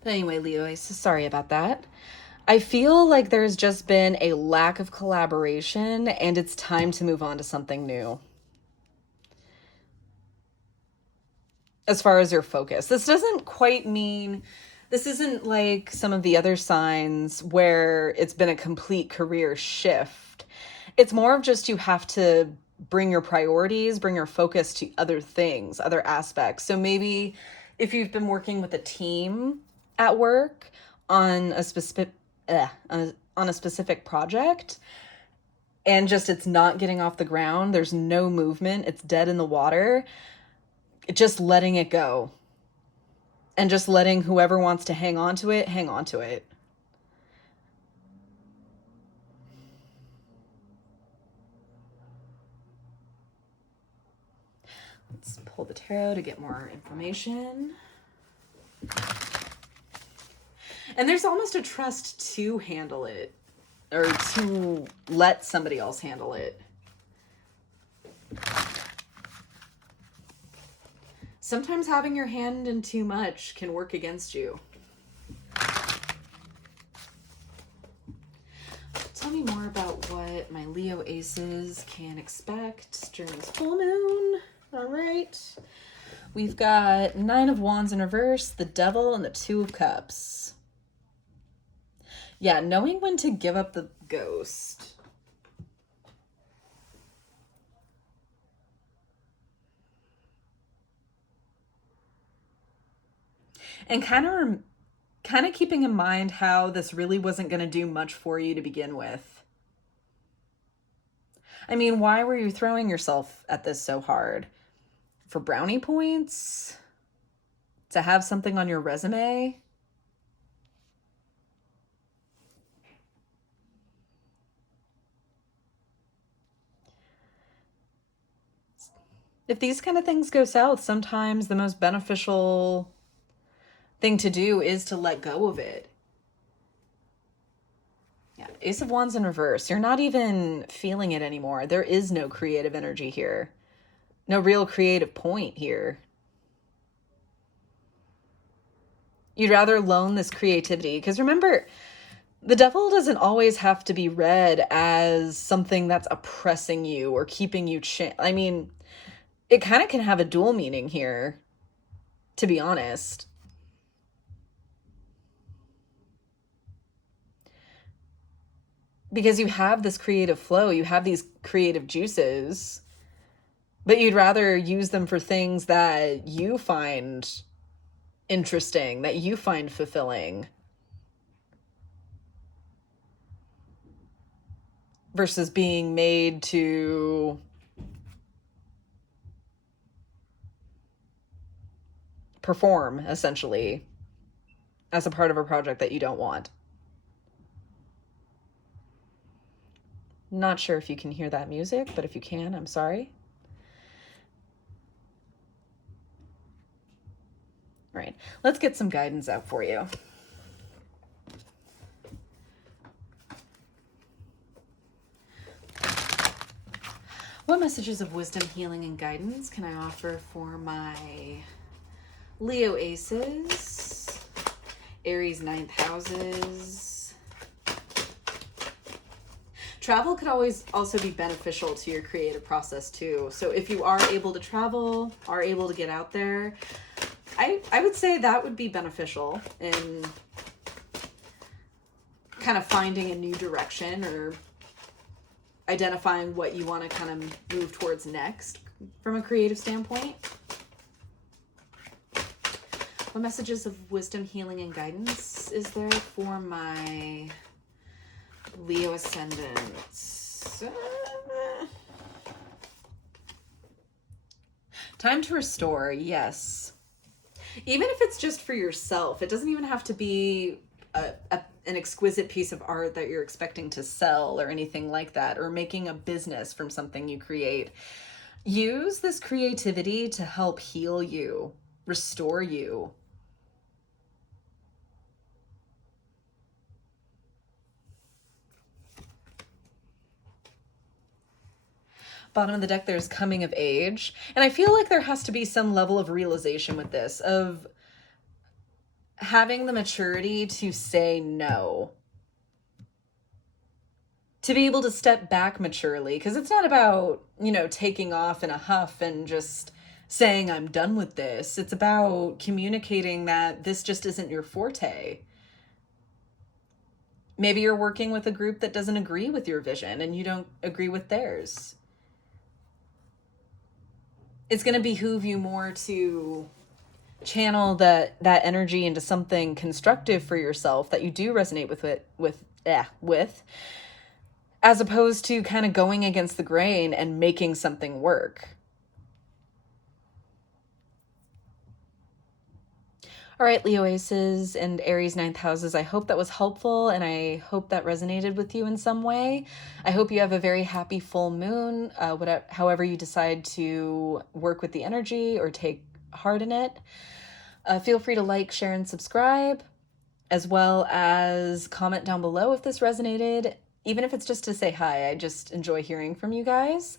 But anyway, Leo, sorry about that. I feel like there's just been a lack of collaboration and it's time to move on to something new. As far as your focus, this doesn't quite mean, this isn't like some of the other signs where it's been a complete career shift. It's more of just you have to bring your priorities, bring your focus to other things, other aspects. So maybe if you've been working with a team at work on a specific project and just it's not getting off the ground, there's no movement, it's dead in the water, just letting it go and just letting whoever wants to hang on to it, hang on to it. Let's pull the tarot to get more information. And there's almost a trust to handle it or to let somebody else handle it. sometimes having your hand in too much can work against you. Tell me more about what my Leo Aces can expect during this full moon. All right. We've got Nine of Wands in reverse, the Devil, and the Two of Cups. Yeah, knowing when to give up the ghost. And kind of keeping in mind how this really wasn't going to do much for you to begin with. I mean, why were you throwing yourself at this so hard? For brownie points? To have something on your resume? If these kind of things go south, sometimes the most beneficial thing to do is to let go of it. Yeah, Ace of Wands in reverse. You're not even feeling it anymore. There is no creative energy here. No real creative point here. You'd rather loan this creativity. Because remember, the devil doesn't always have to be read as something that's oppressing you or keeping you I mean, it kind of can have a dual meaning here, to be honest. Because you have this creative flow, you have these creative juices, but you'd rather use them for things that you find interesting, that you find fulfilling, versus being made to perform, essentially, as a part of a project that you don't want. Not sure if you can hear that music, but if you can, I'm sorry. All right, let's get some guidance out for you. What messages of wisdom, healing, and guidance can I offer for my Leo Aces, Aries 9th houses? Travel could always also be beneficial to your creative process too. So if you are able to travel, are able to get out there, I would say that would be beneficial in kind of finding a new direction or identifying what you want to kind of move towards next from a creative standpoint. What messages of wisdom, healing, and guidance is there for my Leo ascendants? Time to restore, yes. Even if it's just for yourself, it doesn't even have to be an exquisite piece of art that you're expecting to sell or anything like that, or making a business from something you create. Use this creativity to help heal you, restore you. Bottom of the deck, there's coming of age. And I feel like there has to be some level of realization with this, of having the maturity to say no. To be able to step back maturely, because it's not about, taking off in a huff and just saying, I'm done with this. It's about communicating that this just isn't your forte. Maybe you're working with a group that doesn't agree with your vision and you don't agree with theirs. It's going to behoove you more to channel that energy into something constructive for yourself that you do resonate with, as opposed to kind of going against the grain and making something work. All right, Leo Aces and Aries 9th houses, I hope that was helpful and I hope that resonated with you in some way. I hope you have a very happy full moon, however you decide to work with the energy or take heart in it. Feel free to like, share, and subscribe, as well as comment down below if this resonated, even if it's just to say hi. I just enjoy hearing from you guys.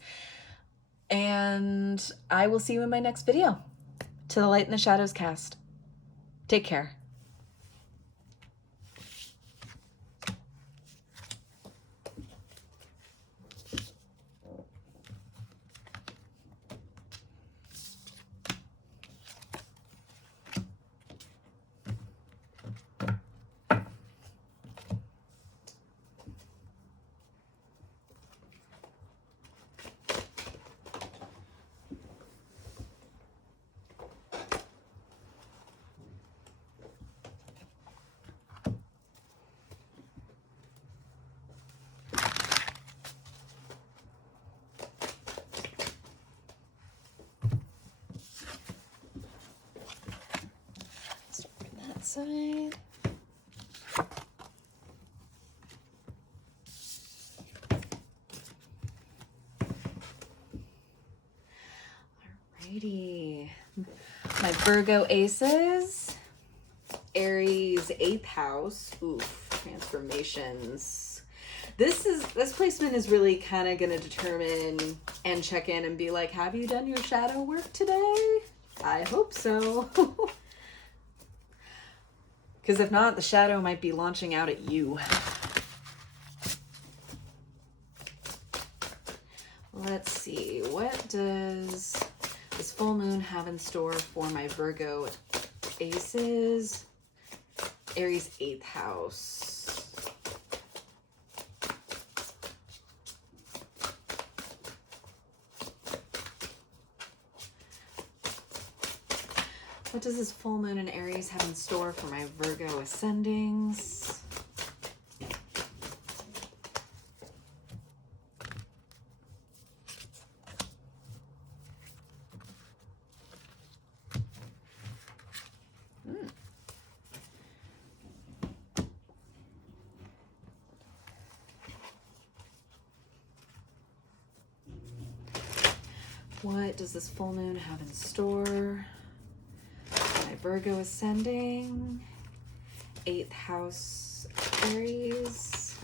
And I will see you in my next video. to the Light and the Shadows cast. Take care. Side. Alrighty. My Virgo aces. Aries 8th house. Oof, transformations. This placement is really kind of going to determine and check in and be like, have you done your shadow work today? I hope so. Because if not, the shadow might be launching out at you. Let's see, what does this full moon have in store for my Virgo aces? Aries 8th house. What does this full moon in Aries have in store for my Virgo ascendings? What does this full moon have in store? My Virgo ascending, 8th house Aries.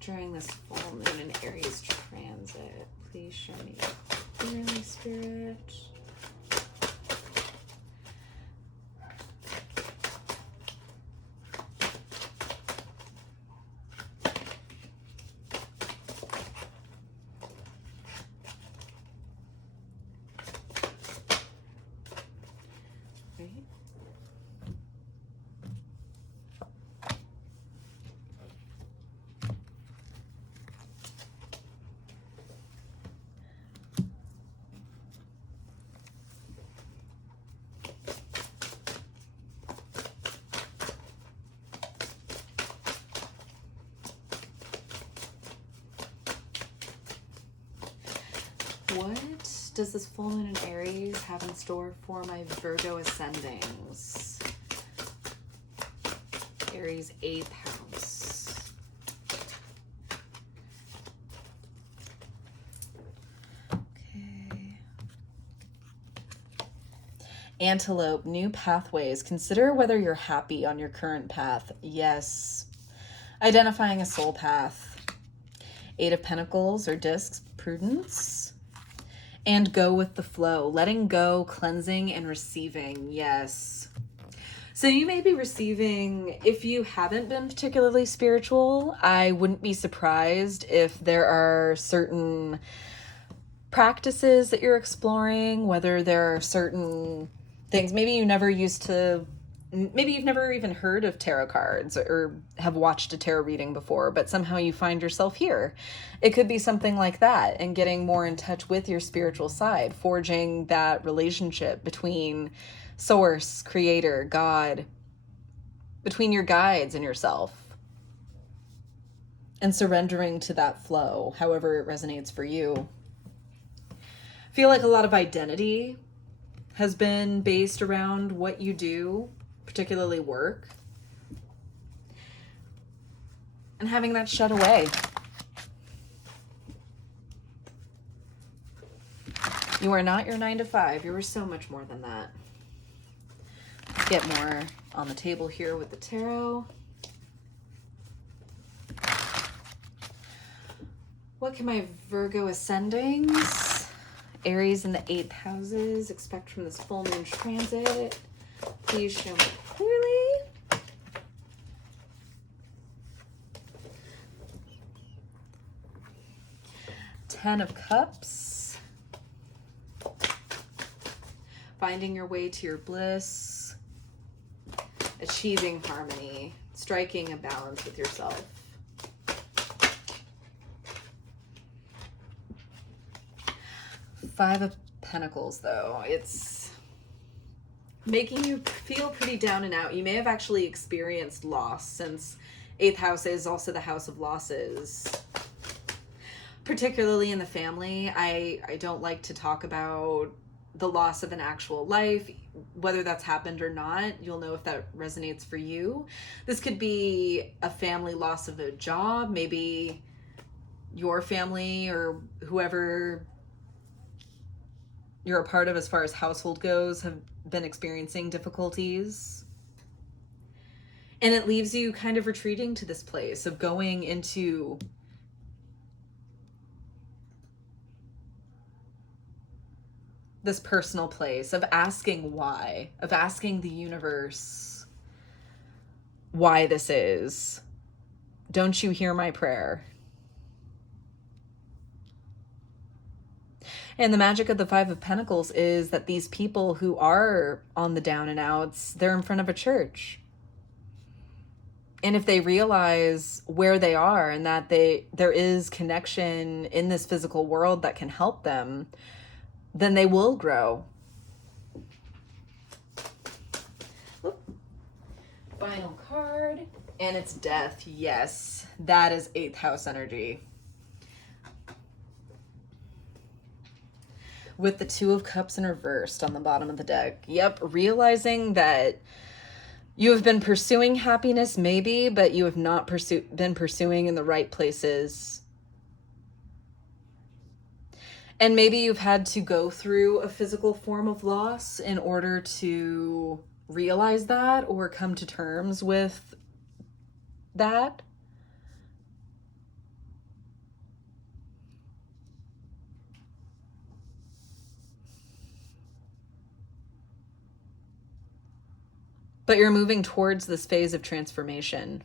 During this full moon in Aries transit, please show me clearly, Spirit. What does this full moon in Aries have in store for my Virgo ascendings? Aries 8th house. Okay. Antelope, new pathways. Consider whether you're happy on your current path. Yes. Identifying a soul path. 8 of Pentacles or discs, prudence. And go with the flow, letting go, cleansing, and receiving. Yes. So you may be receiving, if you haven't been particularly spiritual, I wouldn't be surprised if there are certain practices that you're exploring, whether there are certain things, maybe you've never even heard of tarot cards or have watched a tarot reading before, but somehow you find yourself here. It could be something like that, and getting more in touch with your spiritual side, forging that relationship between source, creator, God, between your guides and yourself, and surrendering to that flow, however it resonates for you. I feel like a lot of identity has been based around what you do, particularly work, and having that shut away. You are not your 9 to 5. You are so much more than that. Let's get more on the table here with the tarot. What can my Virgo ascendings Aries in the 8th houses, expect from this full moon transit. Please show me clearly. Ten of Cups. Finding your way to your bliss. Achieving harmony. Striking a balance with yourself. Five of Pentacles, though. It's making you feel pretty down and out. You may have actually experienced loss, since 8th house is also the house of losses. Particularly in the family. I don't like to talk about the loss of an actual life, whether that's happened or not. You'll know if that resonates for you. This could be a family loss of a job. Maybe your family or whoever you're a part of as far as household goes have been experiencing difficulties. And it leaves you kind of retreating to this place of going into this personal place of asking why, of asking the universe why this is. Don't you hear my prayer? And the magic of the Five of Pentacles is that these people who are on the down and outs, they're in front of a church. And if they realize where they are and that there is connection in this physical world that can help them, then they will grow. Final card, and it's Death. Yes, that is 8th house energy. With the Two of Cups in reversed on the bottom of the deck. Yep, realizing that you have been pursuing happiness maybe, but you have not been pursuing in the right places. And maybe you've had to go through a physical form of loss in order to realize that or come to terms with that. But you're moving towards this phase of transformation.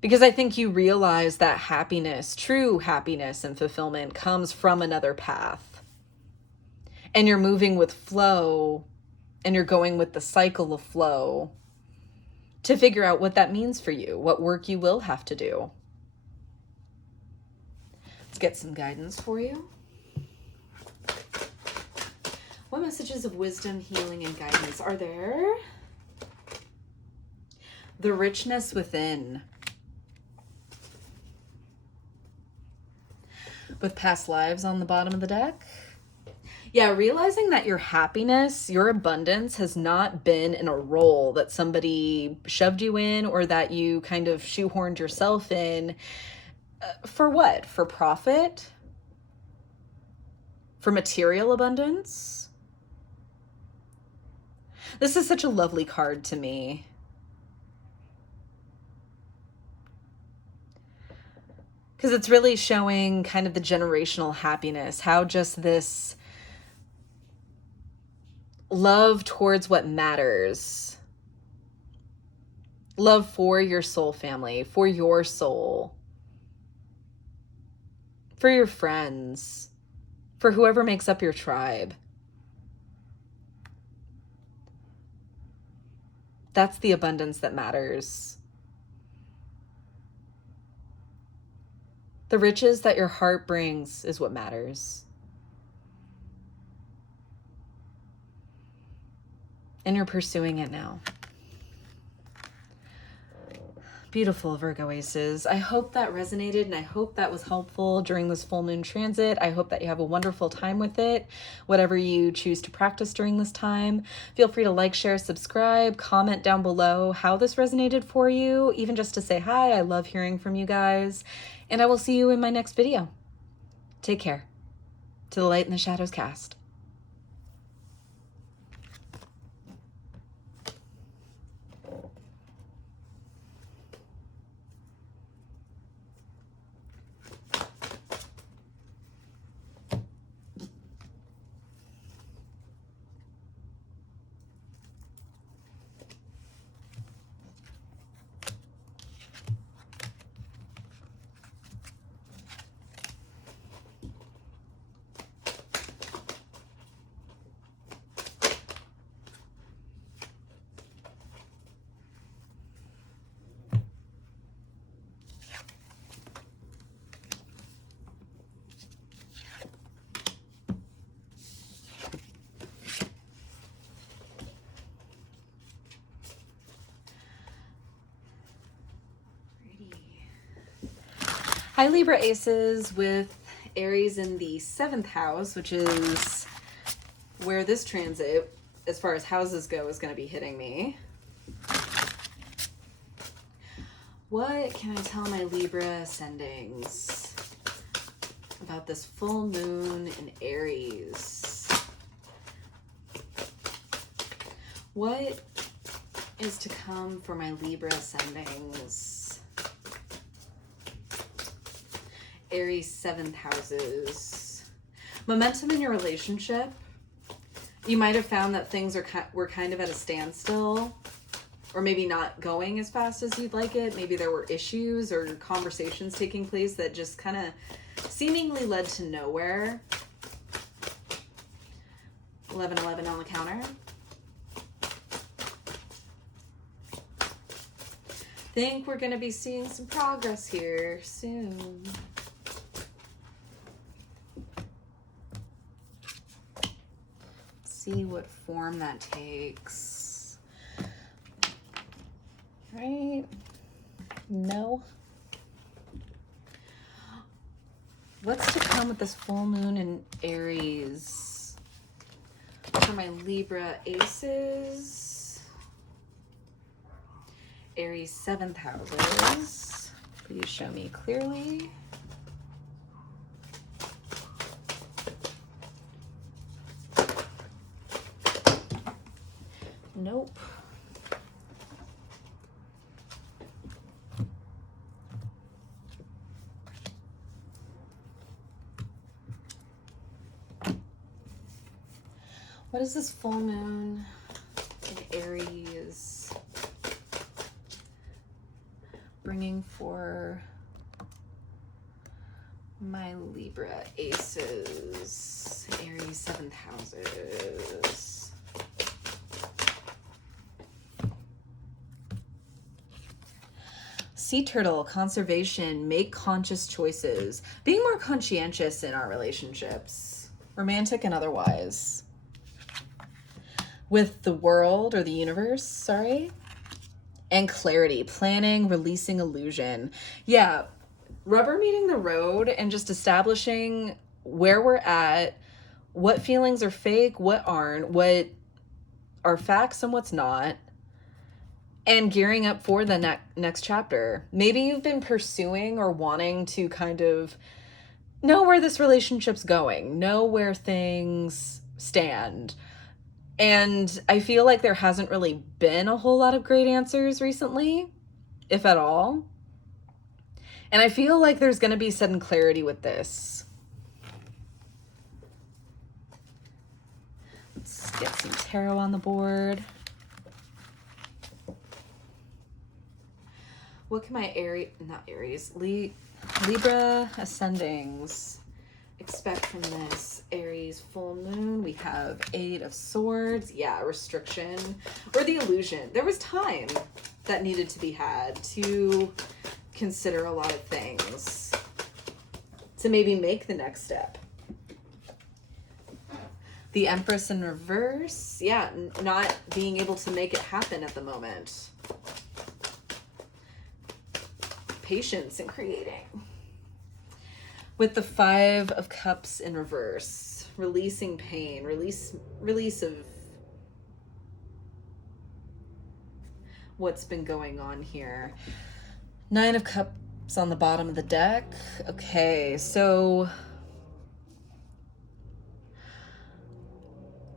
Because I think you realize that happiness, true happiness and fulfillment, comes from another path. And you're moving with flow, and you're going with the cycle of flow to figure out what that means for you, what work you will have to do. Let's get some guidance for you. What messages of wisdom, healing, and guidance are there? The richness within. With past lives on the bottom of the deck. Yeah, realizing that your happiness, your abundance has not been in a role that somebody shoved you in or that you kind of shoehorned yourself in. For what? For profit? For material abundance? This is such a lovely card to me. Because it's really showing kind of the generational happiness, how just this love towards what matters, love for your soul family, for your soul, for your friends, for whoever makes up your tribe. That's the abundance that matters. The riches that your heart brings is what matters. And you're pursuing it now. Beautiful, Virgo Aces. I hope that resonated and I hope that was helpful during this full moon transit. I hope that you have a wonderful time with it, whatever you choose to practice during this time. Feel free to like, share, subscribe, comment down below how this resonated for you, even just to say hi. I love hearing from you guys. And I will see you in my next video. Take care. To the light and the shadows cast. Hi Libra Aces, with Aries in the 7th house, which is where this transit, as far as houses go, is going to be hitting me. What can I tell my Libra ascendings about this full moon in Aries? What is to come for my Libra ascendings? Aries 7th houses. Momentum in your relationship. You might have found that things were kind of at a standstill, or maybe not going as fast as you'd like it. Maybe there were issues or conversations taking place that just kind of seemingly led to nowhere. 11-11 on the counter. Think we're going to be seeing some progress here soon. See what form that takes. Right? No. What's to come with this full moon in Aries for my Libra Aces? Aries 7th houses. Please show me clearly. Nope. What is this full moon in Aries bringing for my Libra Aces? Aries 7th houses. Sea turtle, conservation, make conscious choices, being more conscientious in our relationships, romantic and otherwise. With the world or the universe, sorry. And clarity, planning, releasing illusion. Yeah, rubber meeting the road and just establishing where we're at, what feelings are fake, what aren't, what are facts and what's not. And gearing up for the next chapter. Maybe you've been pursuing or wanting to kind of know where this relationship's going, know where things stand. And I feel like there hasn't really been a whole lot of great answers recently, if at all. And I feel like there's going to be sudden clarity with this. Let's get some tarot on the board. What can my Libra ascendings expect from this Aries full moon? We have 8 of Swords. Yeah, restriction or the illusion. There was time that needed to be had to consider a lot of things, to maybe make the next step. The Empress in reverse. Yeah, not being able to make it happen at the moment. Patience in creating. With the 5 of Cups in reverse, releasing pain, release of what's been going on here. 9 of Cups on the bottom of the deck. Okay, so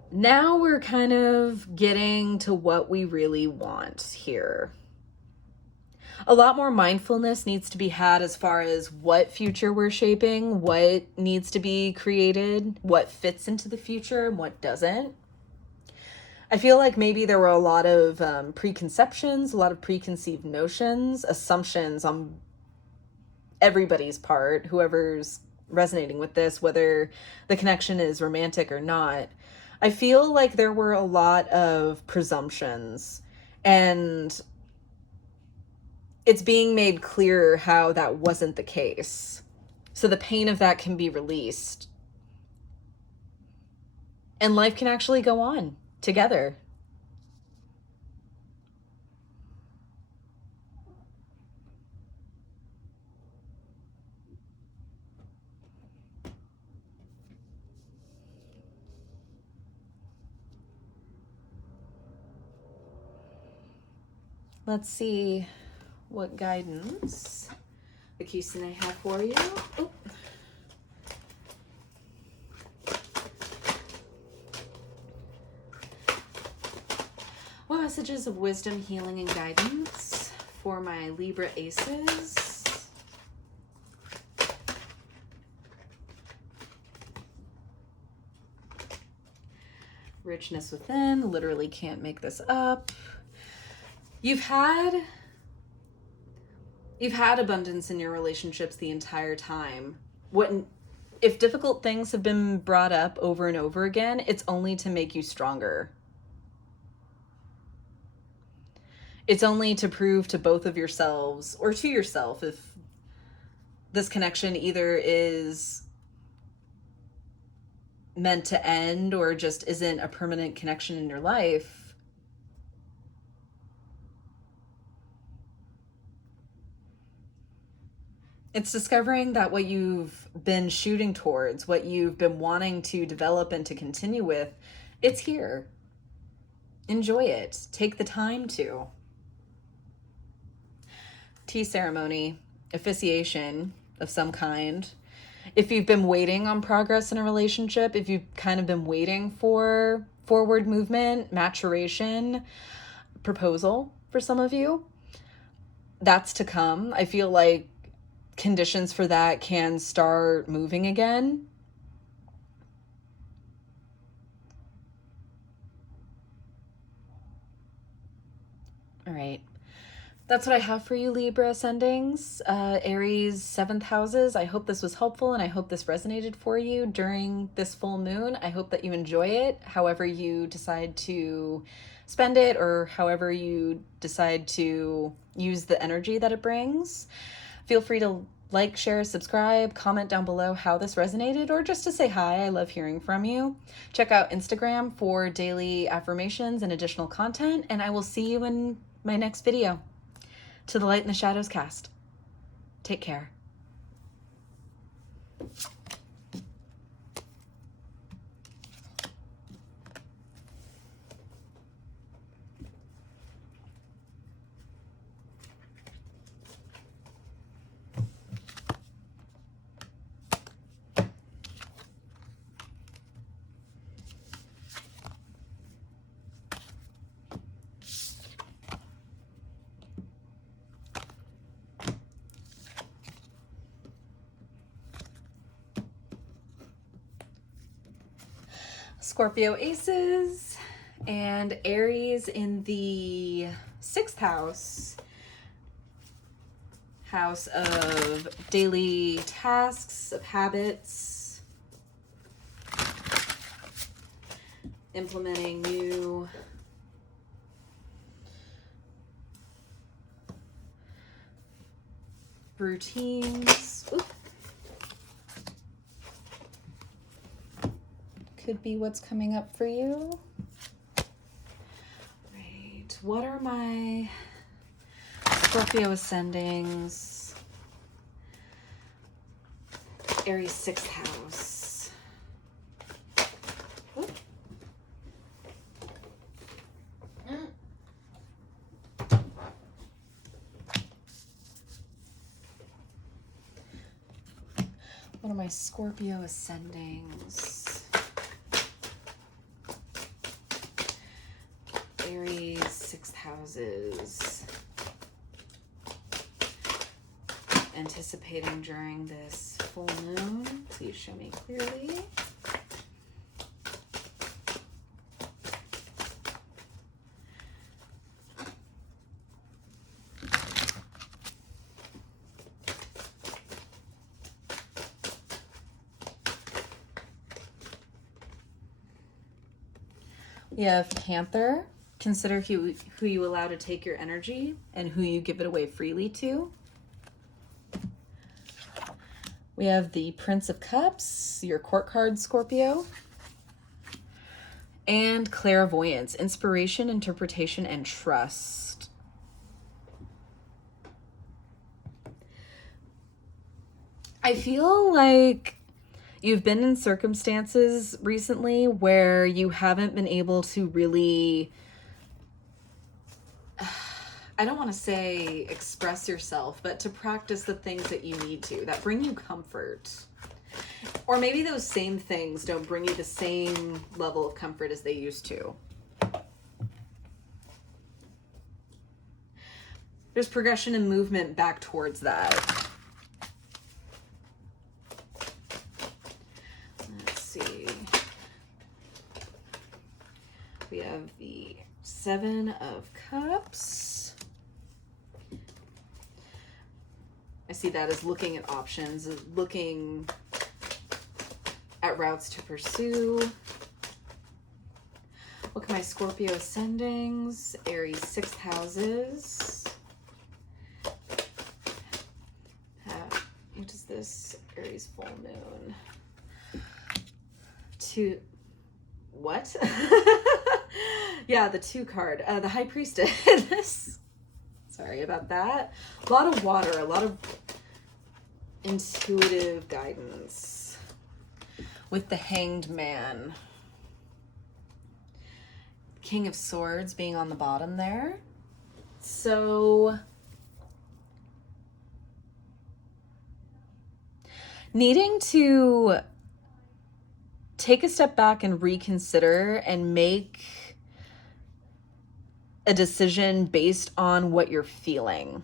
now we're kind of getting to what we really want here. A lot more mindfulness needs to be had as far as what future we're shaping, what needs to be created, what fits into the future and what doesn't. I feel like maybe there were a lot of preconceptions, a lot of preconceived notions, assumptions on everybody's part, whoever's resonating with this, whether the connection is romantic or not. I feel like there were a lot of presumptions, and it's being made clear how that wasn't the case. So the pain of that can be released. And life can actually go on together. Let's see what guidance the Houston I have for you. Oh. What messages of wisdom, healing, and guidance for my Libra Aces? Richness within, literally can't make this up. You've had abundance in your relationships the entire time. If difficult things have been brought up over and over again, it's only to make you stronger. It's only to prove to both of yourselves or to yourself if this connection either is meant to end or just isn't a permanent connection in your life. It's discovering that what you've been shooting towards, what you've been wanting to develop and to continue with, it's here. Enjoy it. Take the time to. Tea ceremony, officiation of some kind. If you've been waiting on progress in a relationship, if you've kind of been waiting for forward movement, maturation, proposal for some of you, that's to come. I feel like conditions for that can start moving again. All right. That's what I have for you, Libra ascendings, Aries 7th houses. I hope this was helpful and I hope this resonated for you during this full moon. I hope that you enjoy it, however you decide to spend it or however you decide to use the energy that it brings. Feel free to like, share, subscribe, comment down below how this resonated, or just to say hi. I love hearing from you. Check out Instagram for daily affirmations and additional content, and I will see you in my next video. To the Light in the Shadows cast. Take care. Scorpio Aces and Aries in the 6th house of daily tasks, of habits, implementing new routines. Oop. Could be what's coming up for you. Right. What are my Scorpio ascendings? Aries 6th house. Oop. What are my Scorpio ascendings? Aries 6th houses. Anticipating during this full moon. Please show me clearly. We have Panther. Consider who you allow to take your energy and who you give it away freely to. We have the Prince of Cups, your court card, Scorpio. And Clairvoyance, inspiration, interpretation, and trust. I feel like you've been in circumstances recently where you haven't been able to really, I don't want to say express yourself, but to practice the things that you need to, that bring you comfort. Or maybe those same things don't bring you the same level of comfort as they used to. There's progression and movement back towards that. Let's see. We have the 7 of Cups. I see that as looking at options, as looking at routes to pursue. Look at my Scorpio ascendings, Aries 6th houses. What is this? Aries full moon. What? Yeah, the 2 card. The High Priestess. Sorry about that. A lot of water, a lot of intuitive guidance. With the Hanged Man. King of Swords being on the bottom there. So needing to take a step back and reconsider and make a decision based on what you're feeling.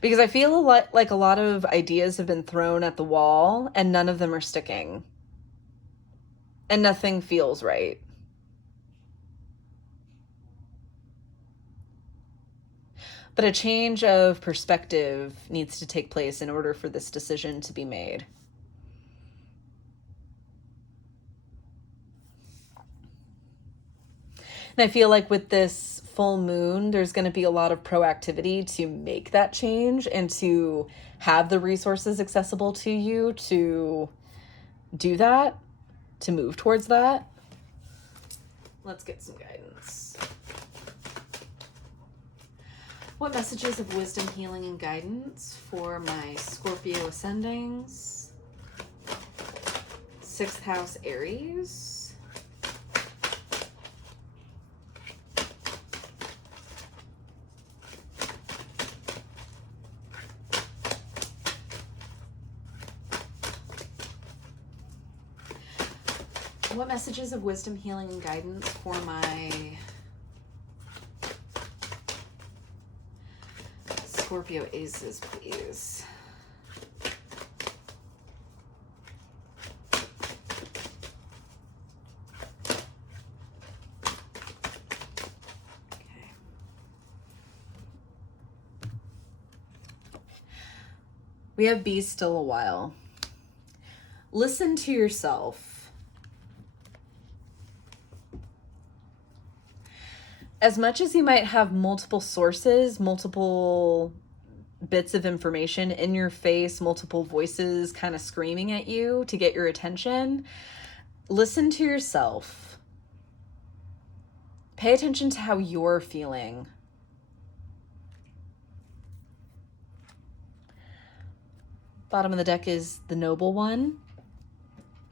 Because I feel like a lot of ideas have been thrown at the wall and none of them are sticking. And nothing feels right. But a change of perspective needs to take place in order for this decision to be made. And I feel like with this full moon, there's going to be a lot of proactivity to make that change and to have the resources accessible to you to do that, to move towards that. Let's get some guidance. What messages of wisdom, healing, and guidance for my Scorpio ascendings? 6th house Aries. What messages of wisdom, healing, and guidance for my Scorpio aces, please? Okay. We have be still a while. Listen to yourself. As much as you might have multiple sources, multiple bits of information in your face, multiple voices kind of screaming at you to get your attention, listen to yourself. Pay attention to how you're feeling. Bottom of the deck is the Noble One,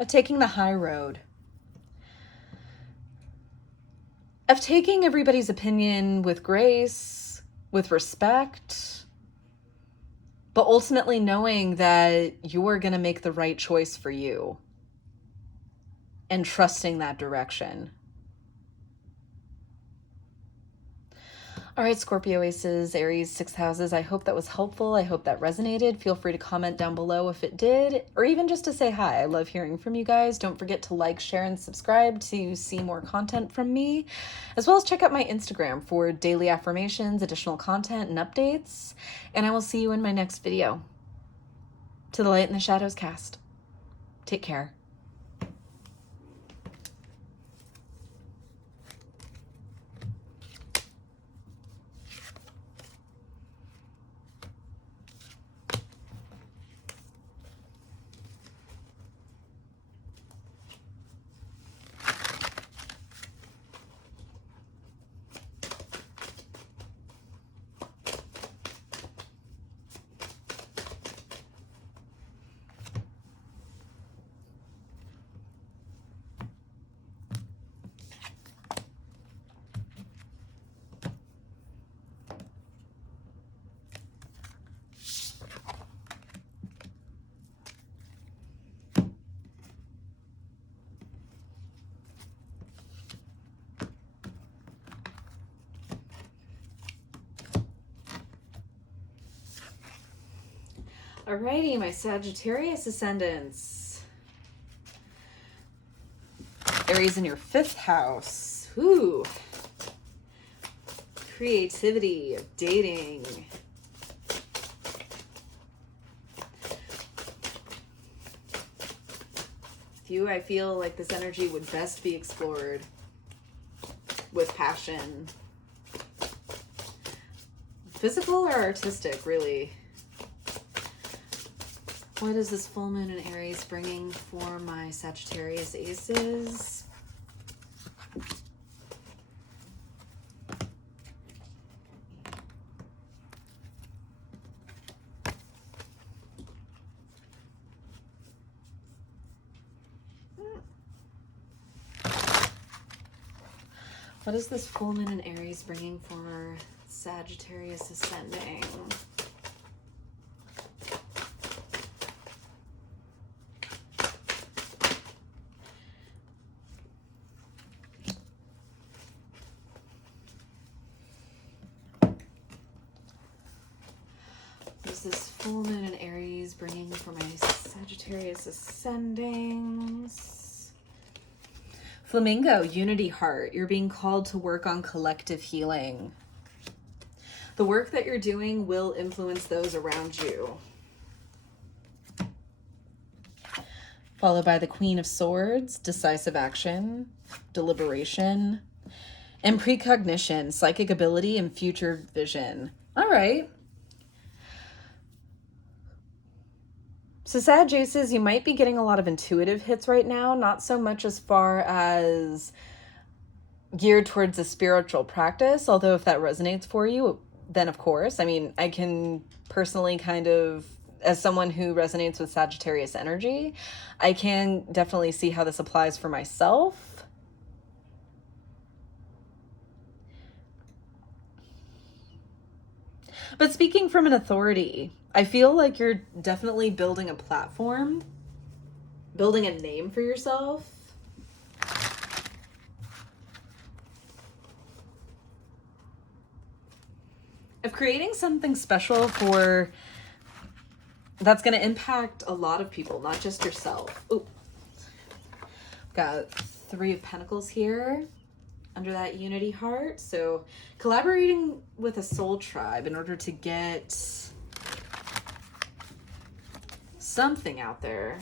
of taking the high road. Of taking everybody's opinion with grace, with respect, but ultimately knowing that you're going to make the right choice for you and trusting that direction. All right, Scorpio aces, Aries, 6th houses. I hope that was helpful. I hope that resonated. Feel free to comment down below if it did, or even just to say hi. I love hearing from you guys. Don't forget to like, share, and subscribe to see more content from me, as well as check out my Instagram for daily affirmations, additional content, and updates. And I will see you in my next video. To the Light and the Shadows cast. Take care. Alrighty, my Sagittarius ascendants. Aries in your 5th house. Ooh. Creativity, dating. With you, I feel like this energy would best be explored with passion. Physical or artistic, really. What is this full moon in Aries bringing for my Sagittarius aces? What is this full moon in Aries bringing for Sagittarius ascending? What is this full moon in Aries bringing for my Sagittarius ascendings? Flamingo, unity heart. You're being called to work on collective healing. The work that you're doing will influence those around you. Followed by the Queen of Swords, decisive action, deliberation, and precognition, psychic ability, and future vision. All right. So Sag Aces, you might be getting a lot of intuitive hits right now, not so much as far as geared towards a spiritual practice, although if that resonates for you, then of course. I mean, I can personally kind of, as someone who resonates with Sagittarius energy, I can definitely see how this applies for myself. But speaking from an authority, I feel like you're definitely building a platform, building a name for yourself. Of creating something special for that's going to impact a lot of people, not just yourself. Ooh. Got 3 of Pentacles here under that unity heart. So collaborating with a soul tribe in order to get something out there.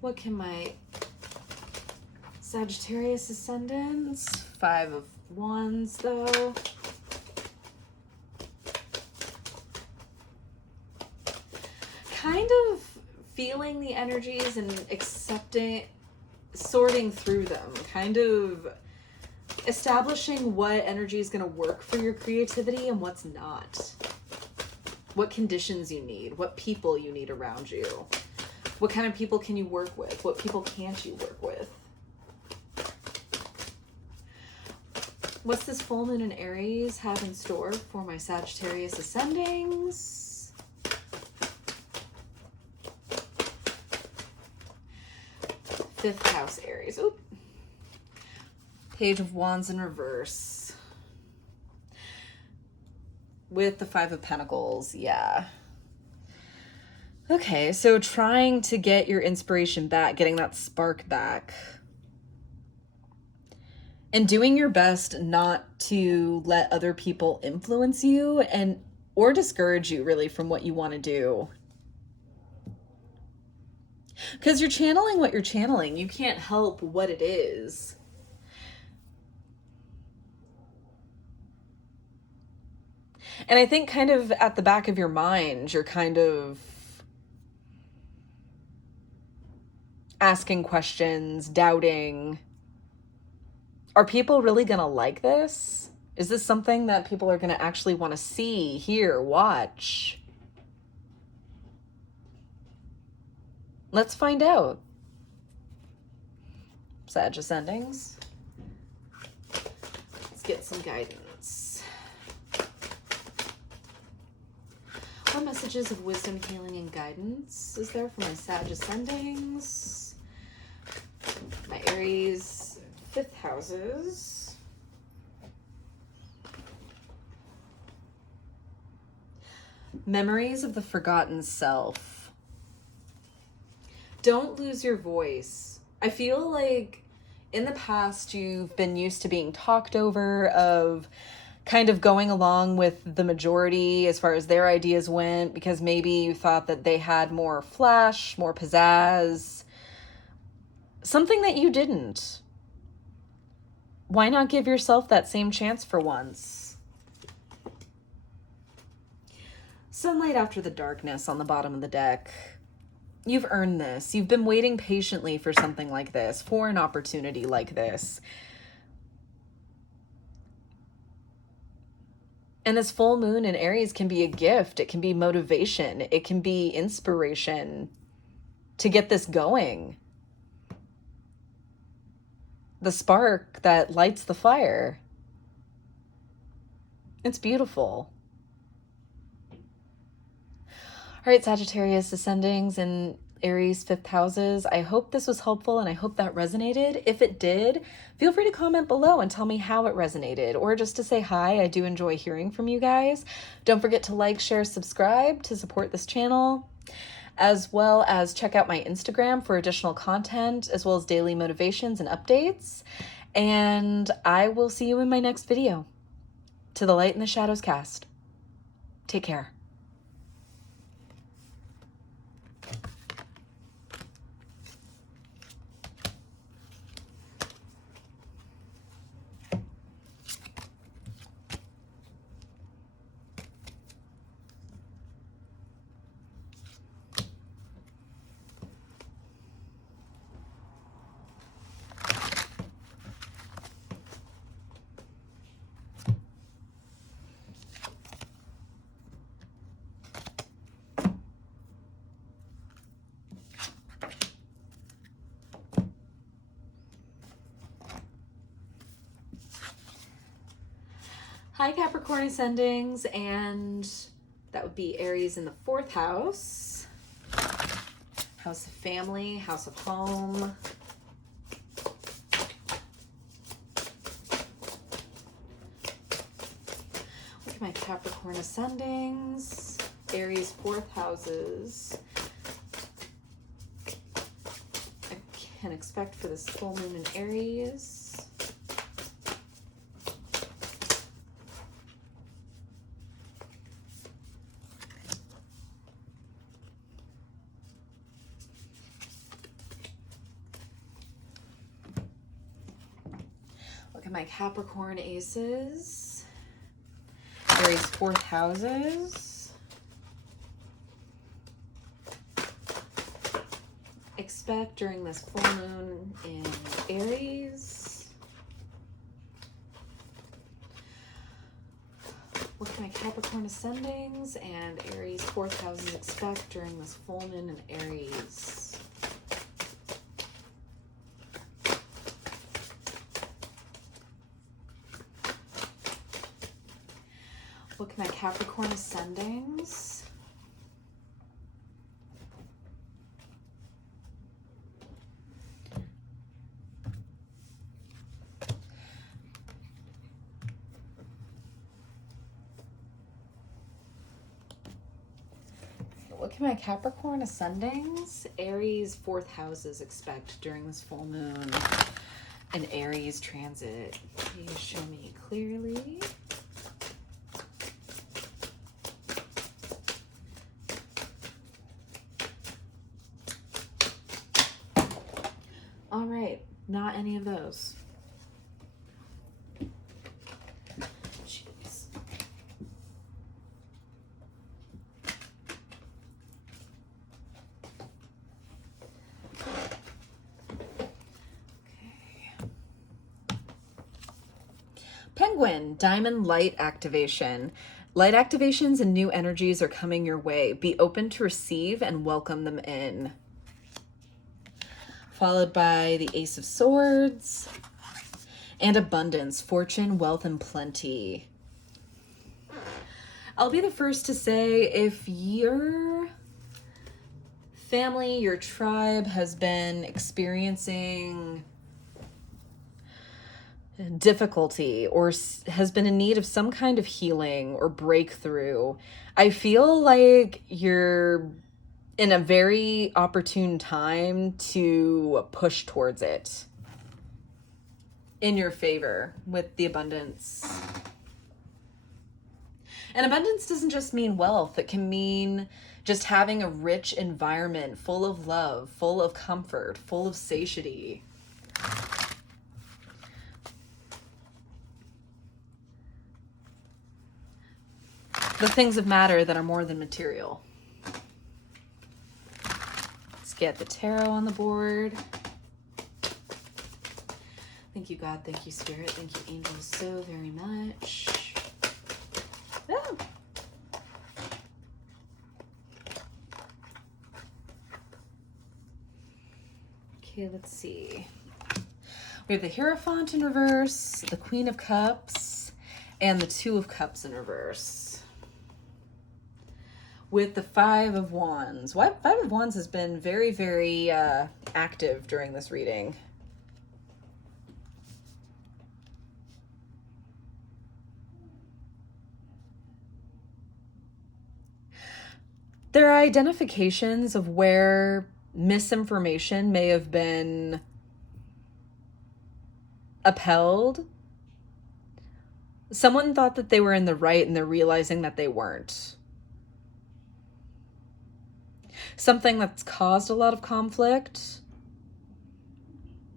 What can my Sagittarius ascendants? 5 of Wands though. Kind of feeling the energies and accepting, sorting through them, kind of establishing what energy is going to work for your creativity and what's not. What conditions you need, what people you need around you. What kind of people can you work with? What people can't you work with? What's this full moon in Aries have in store for my Sagittarius ascendings? Fifth house Aries. Oop. Page of Wands in reverse. With the 5 of Pentacles, yeah. Okay, so trying to get your inspiration back, getting that spark back. And doing your best not to let other people influence you and or discourage you really from what you want to do. Because you're channeling what you're channeling. You can't help what it is. And I think kind of at the back of your mind, you're kind of asking questions, doubting. Are people really going to like this? Is this something that people are going to actually want to see, hear, watch? Let's find out. Sag ascendings. Let's get some guidance. What messages of wisdom, healing, and guidance is there for my Sag ascendings? My Aries 5th houses. Memories of the forgotten self. Don't lose your voice. I feel like in the past you've been used to being talked over, of kind of going along with the majority as far as their ideas went, because maybe you thought that they had more flash, more pizzazz, something that you didn't. Why not give yourself that same chance for once? Sunlight after the darkness on the bottom of the deck. You've earned this. You've been waiting patiently for something like this, for an opportunity like this. And this full moon in Aries can be a gift. It can be motivation. It can be inspiration to get this going. The spark that lights the fire. It's beautiful. All right, Sagittarius ascendings and Aries 5th houses. I hope this was helpful and I hope that resonated. If it did, feel free to comment below and tell me how it resonated, or just to say hi. I do enjoy hearing from you guys. Don't forget to like, share, subscribe to support this channel, as well as check out my Instagram for additional content, as well as daily motivations and updates. And I will see you in my next video. To the Light and the Shadows cast. Take care. Hi, Capricorn ascendings, and that would be Aries in the 4th house. House of family, house of home. Look at my Capricorn ascendings, Aries 4th houses. I can expect for this full moon in Aries. Look at my Capricorn aces, Aries 4th houses. Expect during this full moon in Aries. Look at my Capricorn ascendings and Aries 4th houses. Expect during this full moon in Aries. Look at my Capricorn ascendings. Look at my Capricorn ascendings. Aries 4th houses expect during this full moon. An Aries transit. Please show me clearly. All right, not any of those. Jeez. Okay. Penguin, diamond light activation. Light activations and new energies are coming your way. Be open to receive and welcome them in. Followed by the Ace of Swords and abundance, fortune, wealth, and plenty. I'll be the first to say, if your family, your tribe has been experiencing difficulty or has been in need of some kind of healing or breakthrough, I feel like you're in a very opportune time to push towards it in your favor with the abundance. And abundance doesn't just mean wealth. It can mean just having a rich environment full of love, full of comfort, full of satiety. The things of matter that are more than material. Let's get the tarot on the board. Thank you, God. Thank you, Spirit. Thank you, angels, so very much. Oh. Okay, let's see. We have the Hierophant in reverse, the Queen of Cups, and the Two of Cups in reverse. With the Five of Wands. Five of Wands has been very, very active during this reading. There are identifications of where misinformation may have been upheld. Someone thought that they were in the right and they're realizing that they weren't. Something that's caused a lot of conflict,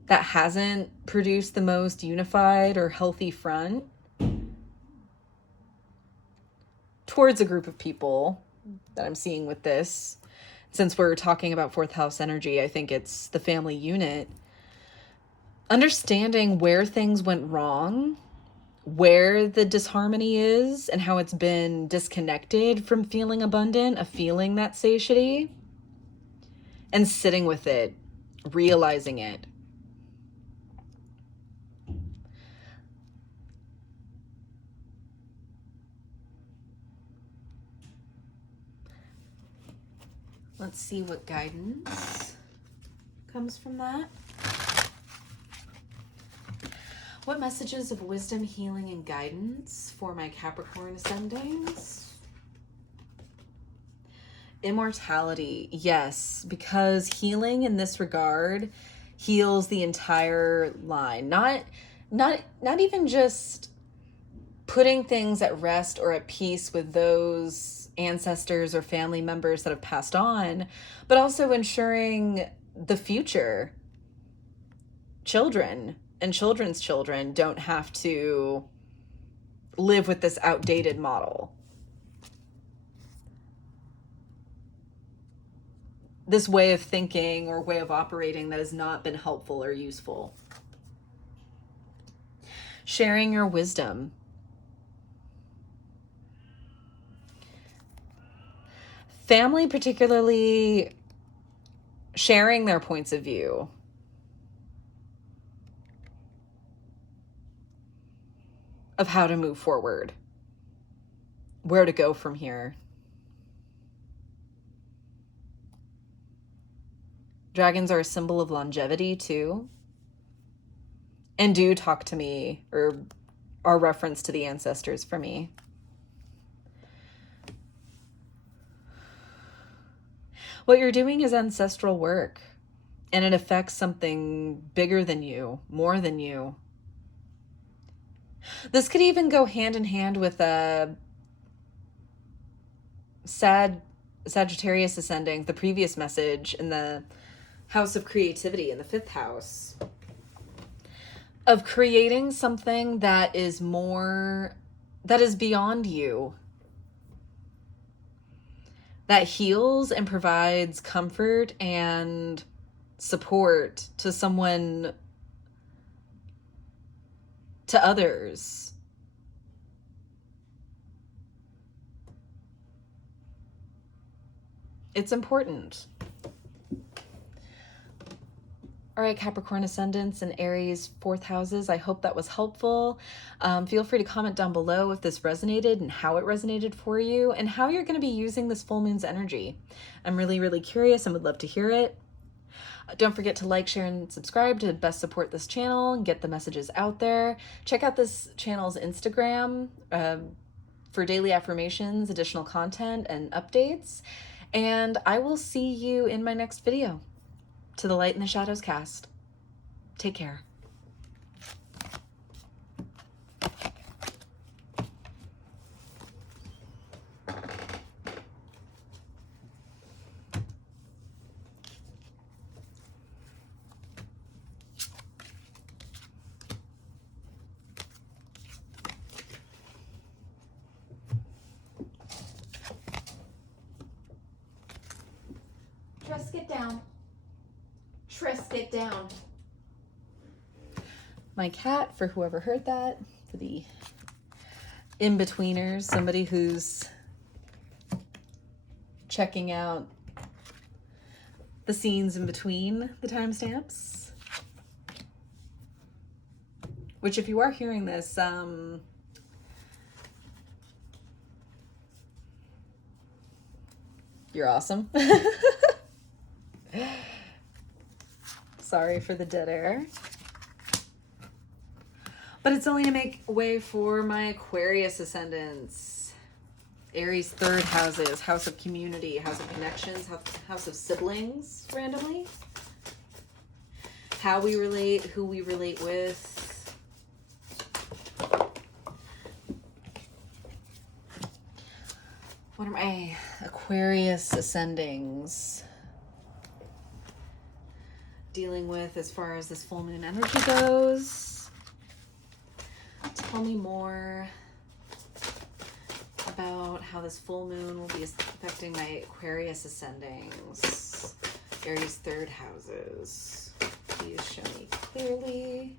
that hasn't produced the most unified or healthy front towards a group of people that I'm seeing with this. Since we're talking about fourth house energy, I think it's the family unit. Understanding where things went wrong, where the disharmony is, and how it's been disconnected from feeling abundant, of feeling that satiety, and sitting with it, realizing it. Let's see what guidance comes from that. What messages of wisdom, healing, and guidance for my Capricorn ascendings? Immortality, yes, because healing in this regard heals the entire line. Not even just putting things at rest or at peace with those ancestors or family members that have passed on, but also ensuring the future children and children's children don't have to live with this outdated model. This way of thinking or way of operating that has not been helpful or useful. Sharing your wisdom. Family, particularly sharing their points of view. Of how to move forward. Where to go from here. Dragons are a symbol of longevity too. And do talk to me, or are reference to the ancestors for me. What you're doing is ancestral work, and it affects something bigger than you, more than you. This could even go hand in hand with a Sagittarius ascending, the previous message in the house of creativity, in the fifth house, of creating something that is beyond you, that heals and provides comfort and support to someone, to others. It's important. All right, Capricorn ascendants and Aries fourth houses, I hope that was helpful. Feel free to comment down below if this resonated and how it resonated for you and how you're going to be using this full moon's energy. I'm really, really curious and would love to hear it. Don't forget to like, share, and subscribe to best support this channel and get the messages out there. Check out this channel's Instagram for daily affirmations, additional content, and updates. And I will see you in my next video. To the Light and the Shadows cast. Take care. Trust, get down. Trust, get down. My cat, for whoever heard that, for the in-betweeners, somebody who's checking out the scenes in between the timestamps. Which, if you are hearing this, you're awesome. Sorry for the dead air. But it's only to make way for my Aquarius ascendants. Aries third houses, house of community, house of connections, house of siblings, randomly. How we relate, who we relate with. What are my Aquarius ascendings dealing with as far as this full moon energy goes? Tell me more about how this full moon will be affecting my Aquarius ascendings, Aries third houses. Please show me clearly.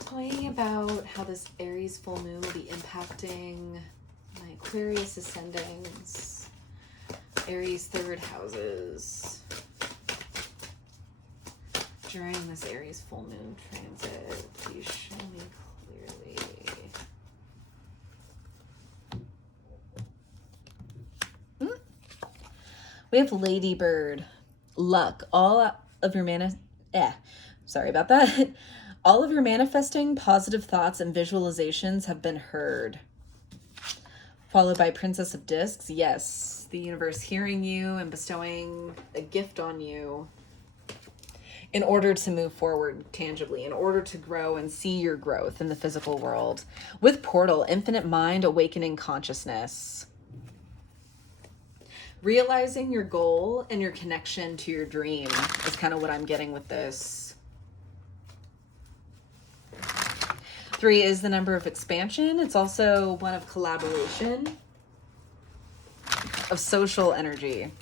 Tell me about how this Aries full moon will be impacting my Aquarius ascendings, Aries third houses during this Aries full moon transit. Please show me clearly. We have Ladybird, luck. All of your sorry about that. All of your manifesting positive thoughts and visualizations have been heard. Followed by Princess of Discs. Yes, the universe hearing you and bestowing a gift on you in order to move forward tangibly, in order to grow and see your growth in the physical world. With Portal, infinite mind, awakening consciousness. Realizing your goal and your connection to your dream is kind of what I'm getting with this. 3 is the number of expansion. It's also one of collaboration, of social energy.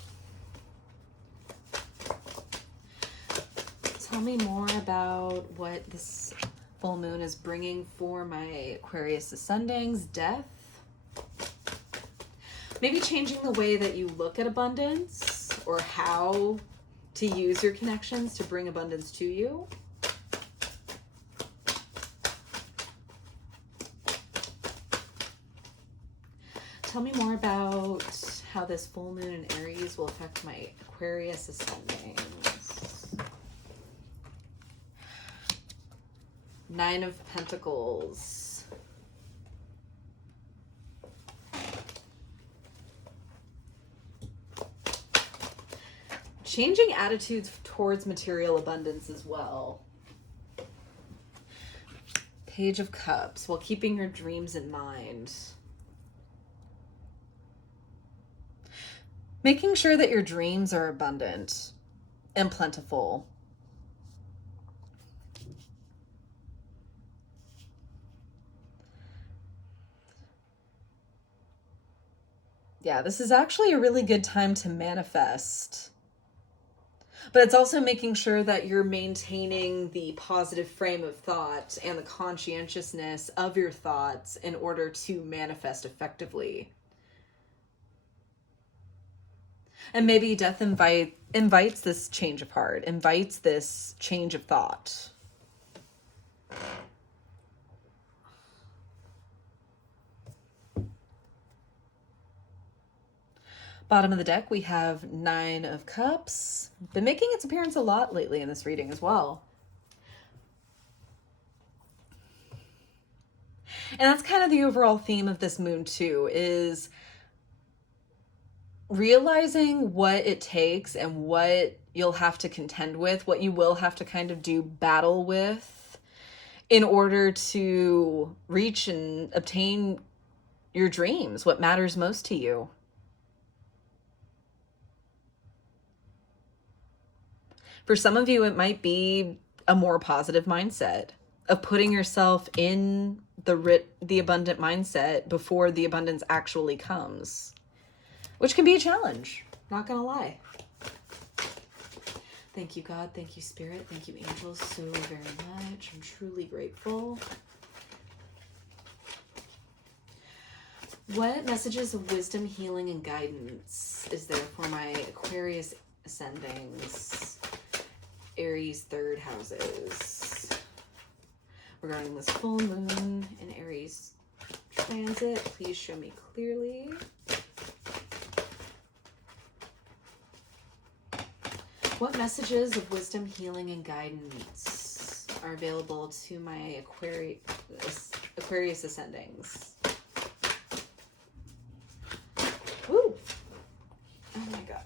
Tell me more about what this full moon is bringing for my Aquarius ascendings. Death. Maybe changing the way that you look at abundance or how to use your connections to bring abundance to you. Tell me more about how this full moon in Aries will affect my Aquarius ascendings. 9 of Pentacles. Changing attitudes towards material abundance as well. Page of Cups, while keeping your dreams in mind. Making sure that your dreams are abundant and plentiful. Yeah, this is actually a really good time to manifest. But it's also making sure that you're maintaining the positive frame of thought and the conscientiousness of your thoughts in order to manifest effectively. And maybe death invites this change of heart, invites this change of thought. Bottom of the deck, we have Nine of Cups. Been making its appearance a lot lately in this reading as well. And that's kind of the overall theme of this moon too, is realizing what it takes and what you'll have to contend with, what you will have to kind of do battle with in order to reach and obtain your dreams, what matters most to you. For some of you, it might be a more positive mindset of putting yourself in the abundant mindset before the abundance actually comes, which can be a challenge, not gonna lie. Thank you, God. Thank you, Spirit. Thank you, angels, so very much. I'm truly grateful. What messages of wisdom, healing, and guidance is there for my Aquarius ascendings, Aries third houses, regarding this full moon in Aries transit? Please show me clearly. What messages of wisdom, healing, and guidance are available to my Aquarius ascendings? Woo! Oh my God.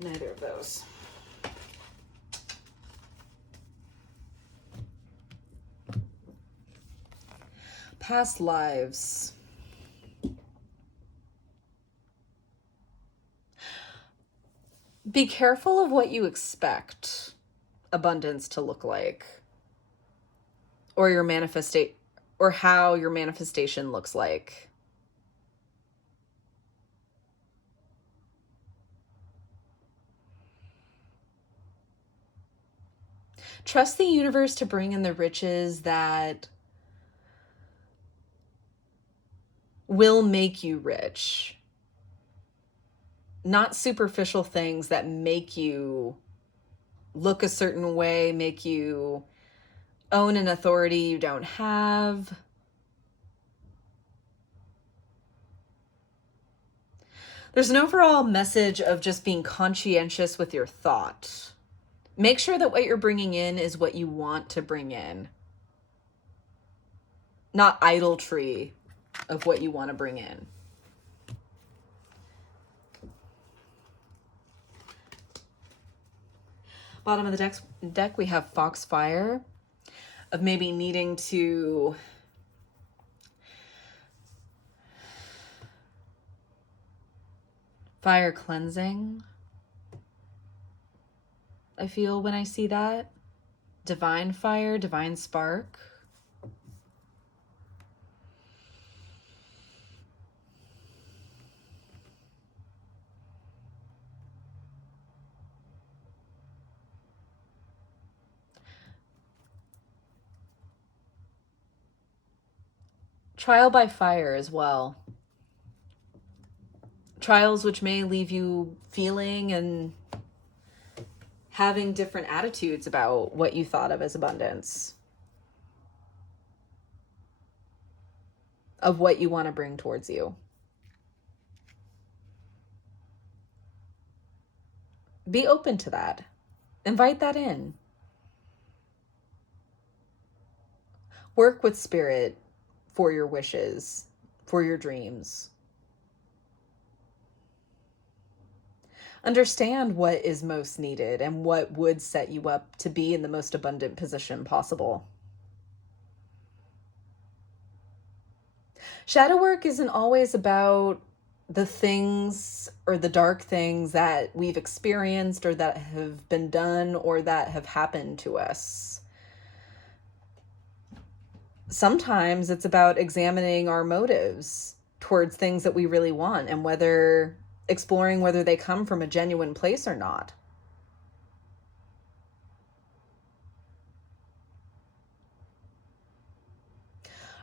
Neither of those. Past lives. Be careful of what you expect abundance to look like, or or how your manifestation looks like. Trust the universe to bring in the riches that will make you rich. Not superficial things that make you look a certain way, make you own an authority you don't have. There's an overall message of just being conscientious with your thought. Make sure that what you're bringing in is what you want to bring in, not idolatry of what you want to bring in. Bottom of the deck, we have Foxfire, of maybe needing to fire cleansing. I feel when I see that. Divine fire, divine spark. Trial by fire as well. Trials which may leave you feeling and having different attitudes about what you thought of as abundance, of what you want to bring towards you. Be open to that. Invite that in. Work with spirit for your wishes, for your dreams. Understand what is most needed and what would set you up to be in the most abundant position possible. Shadow work isn't always about the things or the dark things that we've experienced or that have been done or that have happened to us. Sometimes it's about examining our motives towards things that we really want and exploring whether they come from a genuine place or not.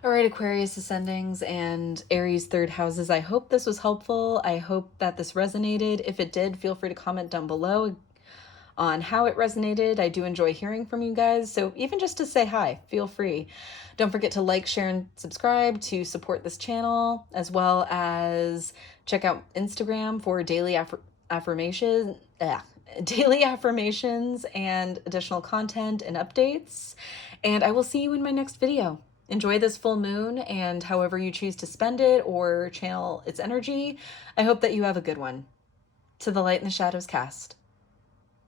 All right, Aquarius ascendings and Aries third houses. I hope this was helpful. I hope that this resonated. If it did, feel free to comment down below on how it resonated. I do enjoy hearing from you guys. So even just to say hi, feel free. Don't forget to like, share, and subscribe to support this channel, as well as check out Instagram for daily affirmations and additional content and updates. And I will see you in my next video. Enjoy this full moon and however you choose to spend it or channel its energy. I hope that you have a good one. To the light and the shadows cast.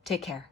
Take care.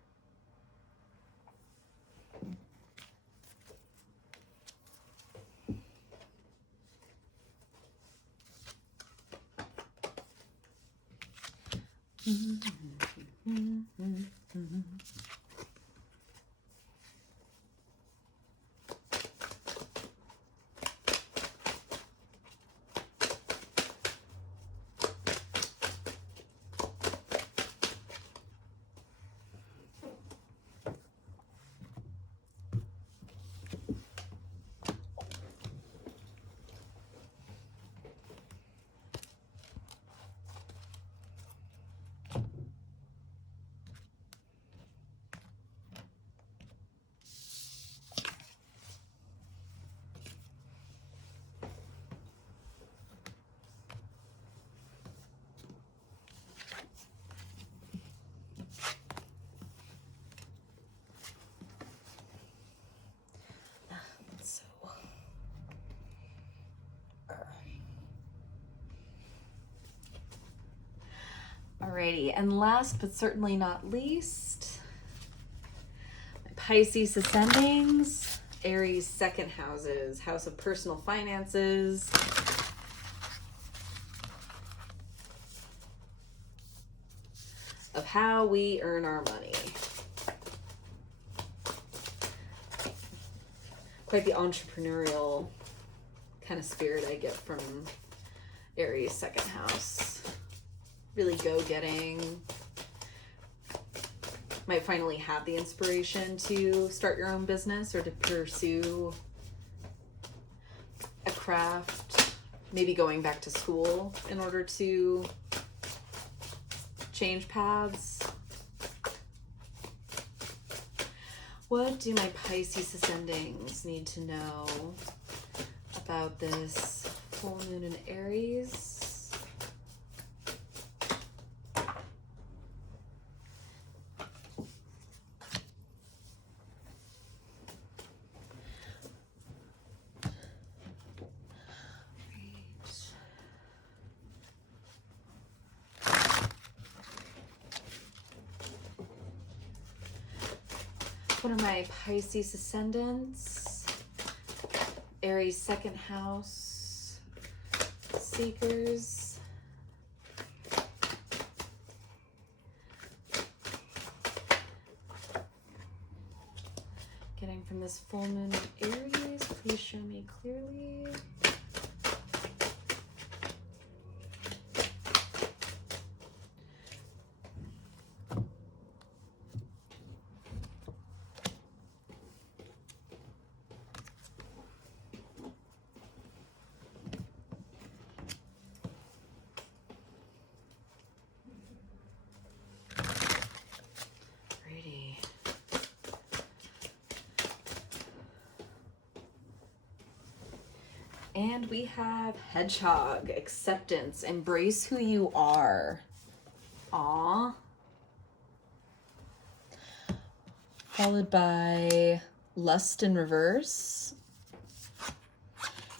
Alrighty, and last but certainly not least, my Pisces ascendings, Aries second houses, house of personal finances, of how we earn our money. Quite the entrepreneurial kind of spirit I get from Aries second house. Really go-getting. Might finally have the inspiration to start your own business or to pursue a craft. Maybe going back to school in order to change paths. What do my Pisces ascendings need to know about this full moon in Aries? What are my Pisces ascendants? Aries second house seekers. Getting from this full moon in Aries, please show me clearly. And we have Hedgehog, acceptance, embrace who you are. Aw. Followed by lust in reverse.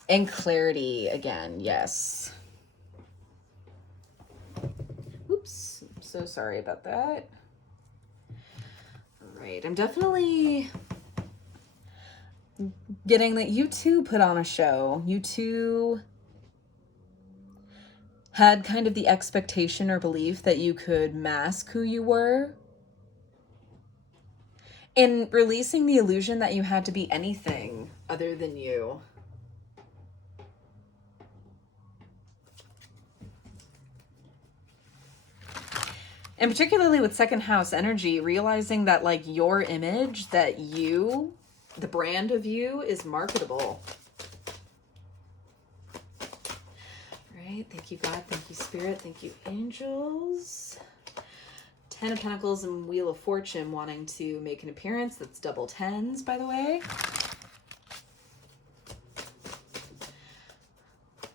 And clarity again, yes. Oops, I'm so sorry about that. All right, I'm definitely getting that you too put on a show. You too had kind of the expectation or belief that you could mask who you were, and releasing the illusion that you had to be anything other than you. And particularly with second house energy, realizing that like your image, that you, the brand of you, is marketable. right, thank you, God. Thank you, Spirit. Thank you, angels. 10 of Pentacles and Wheel of Fortune wanting to make an appearance. That's double tens, by the way.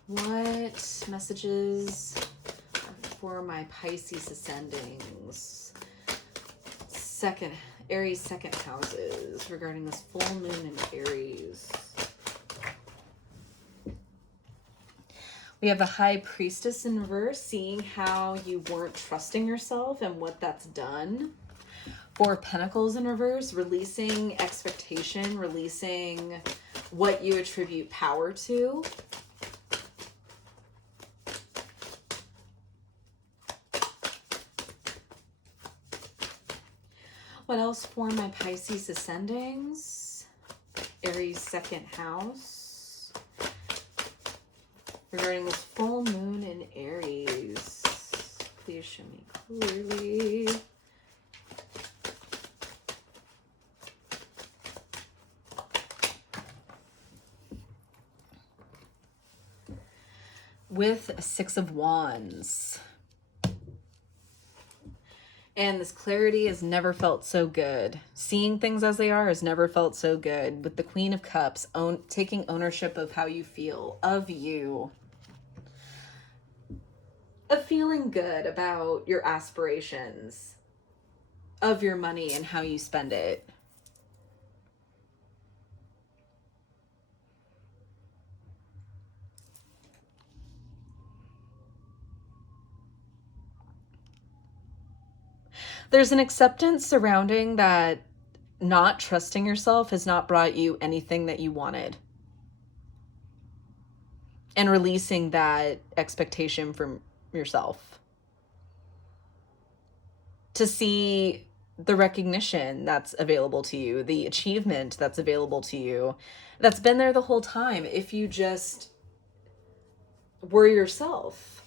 What messages for my Pisces ascendings? Aries second houses regarding this full moon in Aries. We have the High Priestess in reverse, seeing how you weren't trusting yourself and what that's done. Four of Pentacles in reverse, releasing expectation, releasing what you attribute power to. What else for my Pisces ascendings? Aries second house. Regarding this full moon in Aries. Please show me clearly. With a Six of Wands. And this clarity has never felt so good. Seeing things as they are has never felt so good. With the Queen of Cups, taking ownership of how you feel, of you. Of feeling good about your aspirations, of your money and how you spend it. There's an acceptance surrounding that not trusting yourself has not brought you anything that you wanted. And releasing that expectation from yourself. To see the recognition that's available to you, the achievement that's available to you, that's been there the whole time if you just were yourself.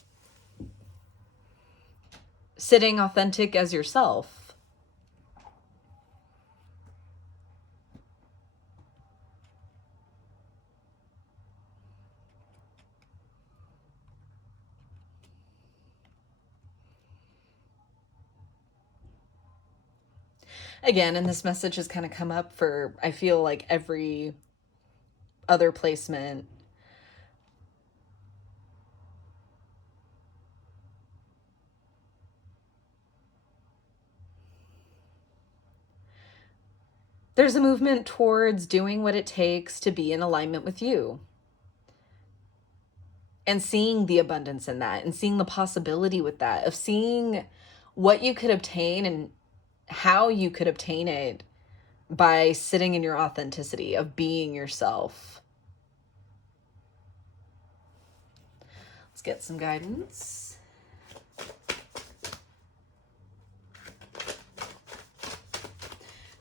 Sitting authentic as yourself. Again, and this message has kind of come up for, I feel like, every other placement. There's a movement towards doing what it takes to be in alignment with you. And seeing the abundance in that, and seeing the possibility with that, of seeing what you could obtain and how you could obtain it by sitting in your authenticity, of being yourself. Let's get some guidance.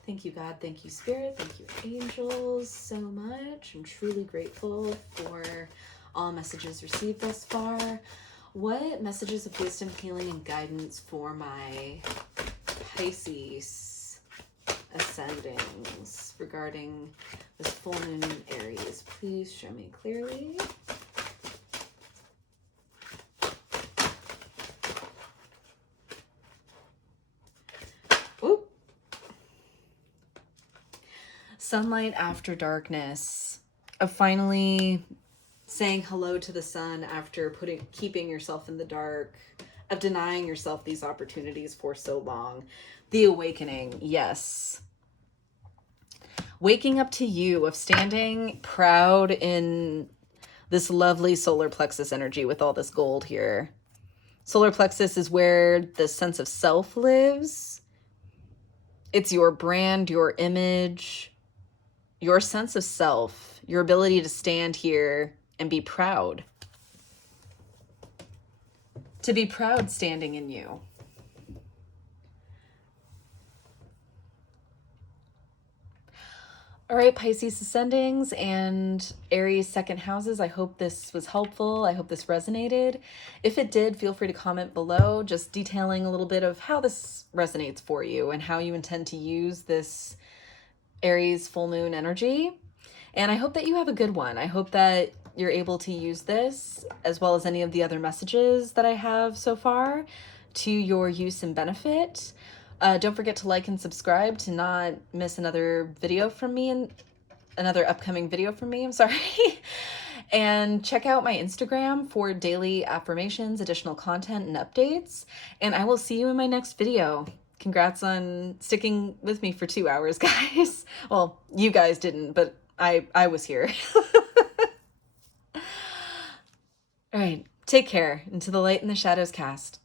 Thank you, God. Thank you, Spirit. Thank you, angels, so much. I'm truly grateful for all messages received thus far. What messages of wisdom, healing, and guidance for my Pisces ascendings regarding this full moon in Aries? Please show me clearly. Oop. Sunlight after darkness, of finally saying hello to the sun after keeping yourself in the dark, of denying yourself these opportunities for so long. The awakening, yes. Waking up to you, of standing proud in this lovely solar plexus energy with all this gold here. Solar plexus is where the sense of self lives. It's your brand, your image, your sense of self, your ability to stand here and be proud. To be proud standing in you. All right, Pisces ascendings and Aries second houses. I hope this was helpful. I hope this resonated. If it did, feel free to comment below, just detailing a little bit of how this resonates for you and how you intend to use this Aries full moon energy. And I hope that you have a good one. I hope that you're able to use this, as well as any of the other messages that I have so far, to your use and benefit. Don't forget to like and subscribe to not miss another video from me, and another upcoming video from me, I'm sorry. And check out my Instagram for daily affirmations, additional content, and updates. And I will see you in my next video. Congrats on sticking with me for 2 hours, guys. Well, you guys didn't, but I was here. All right, take care. Into the light and the shadows cast.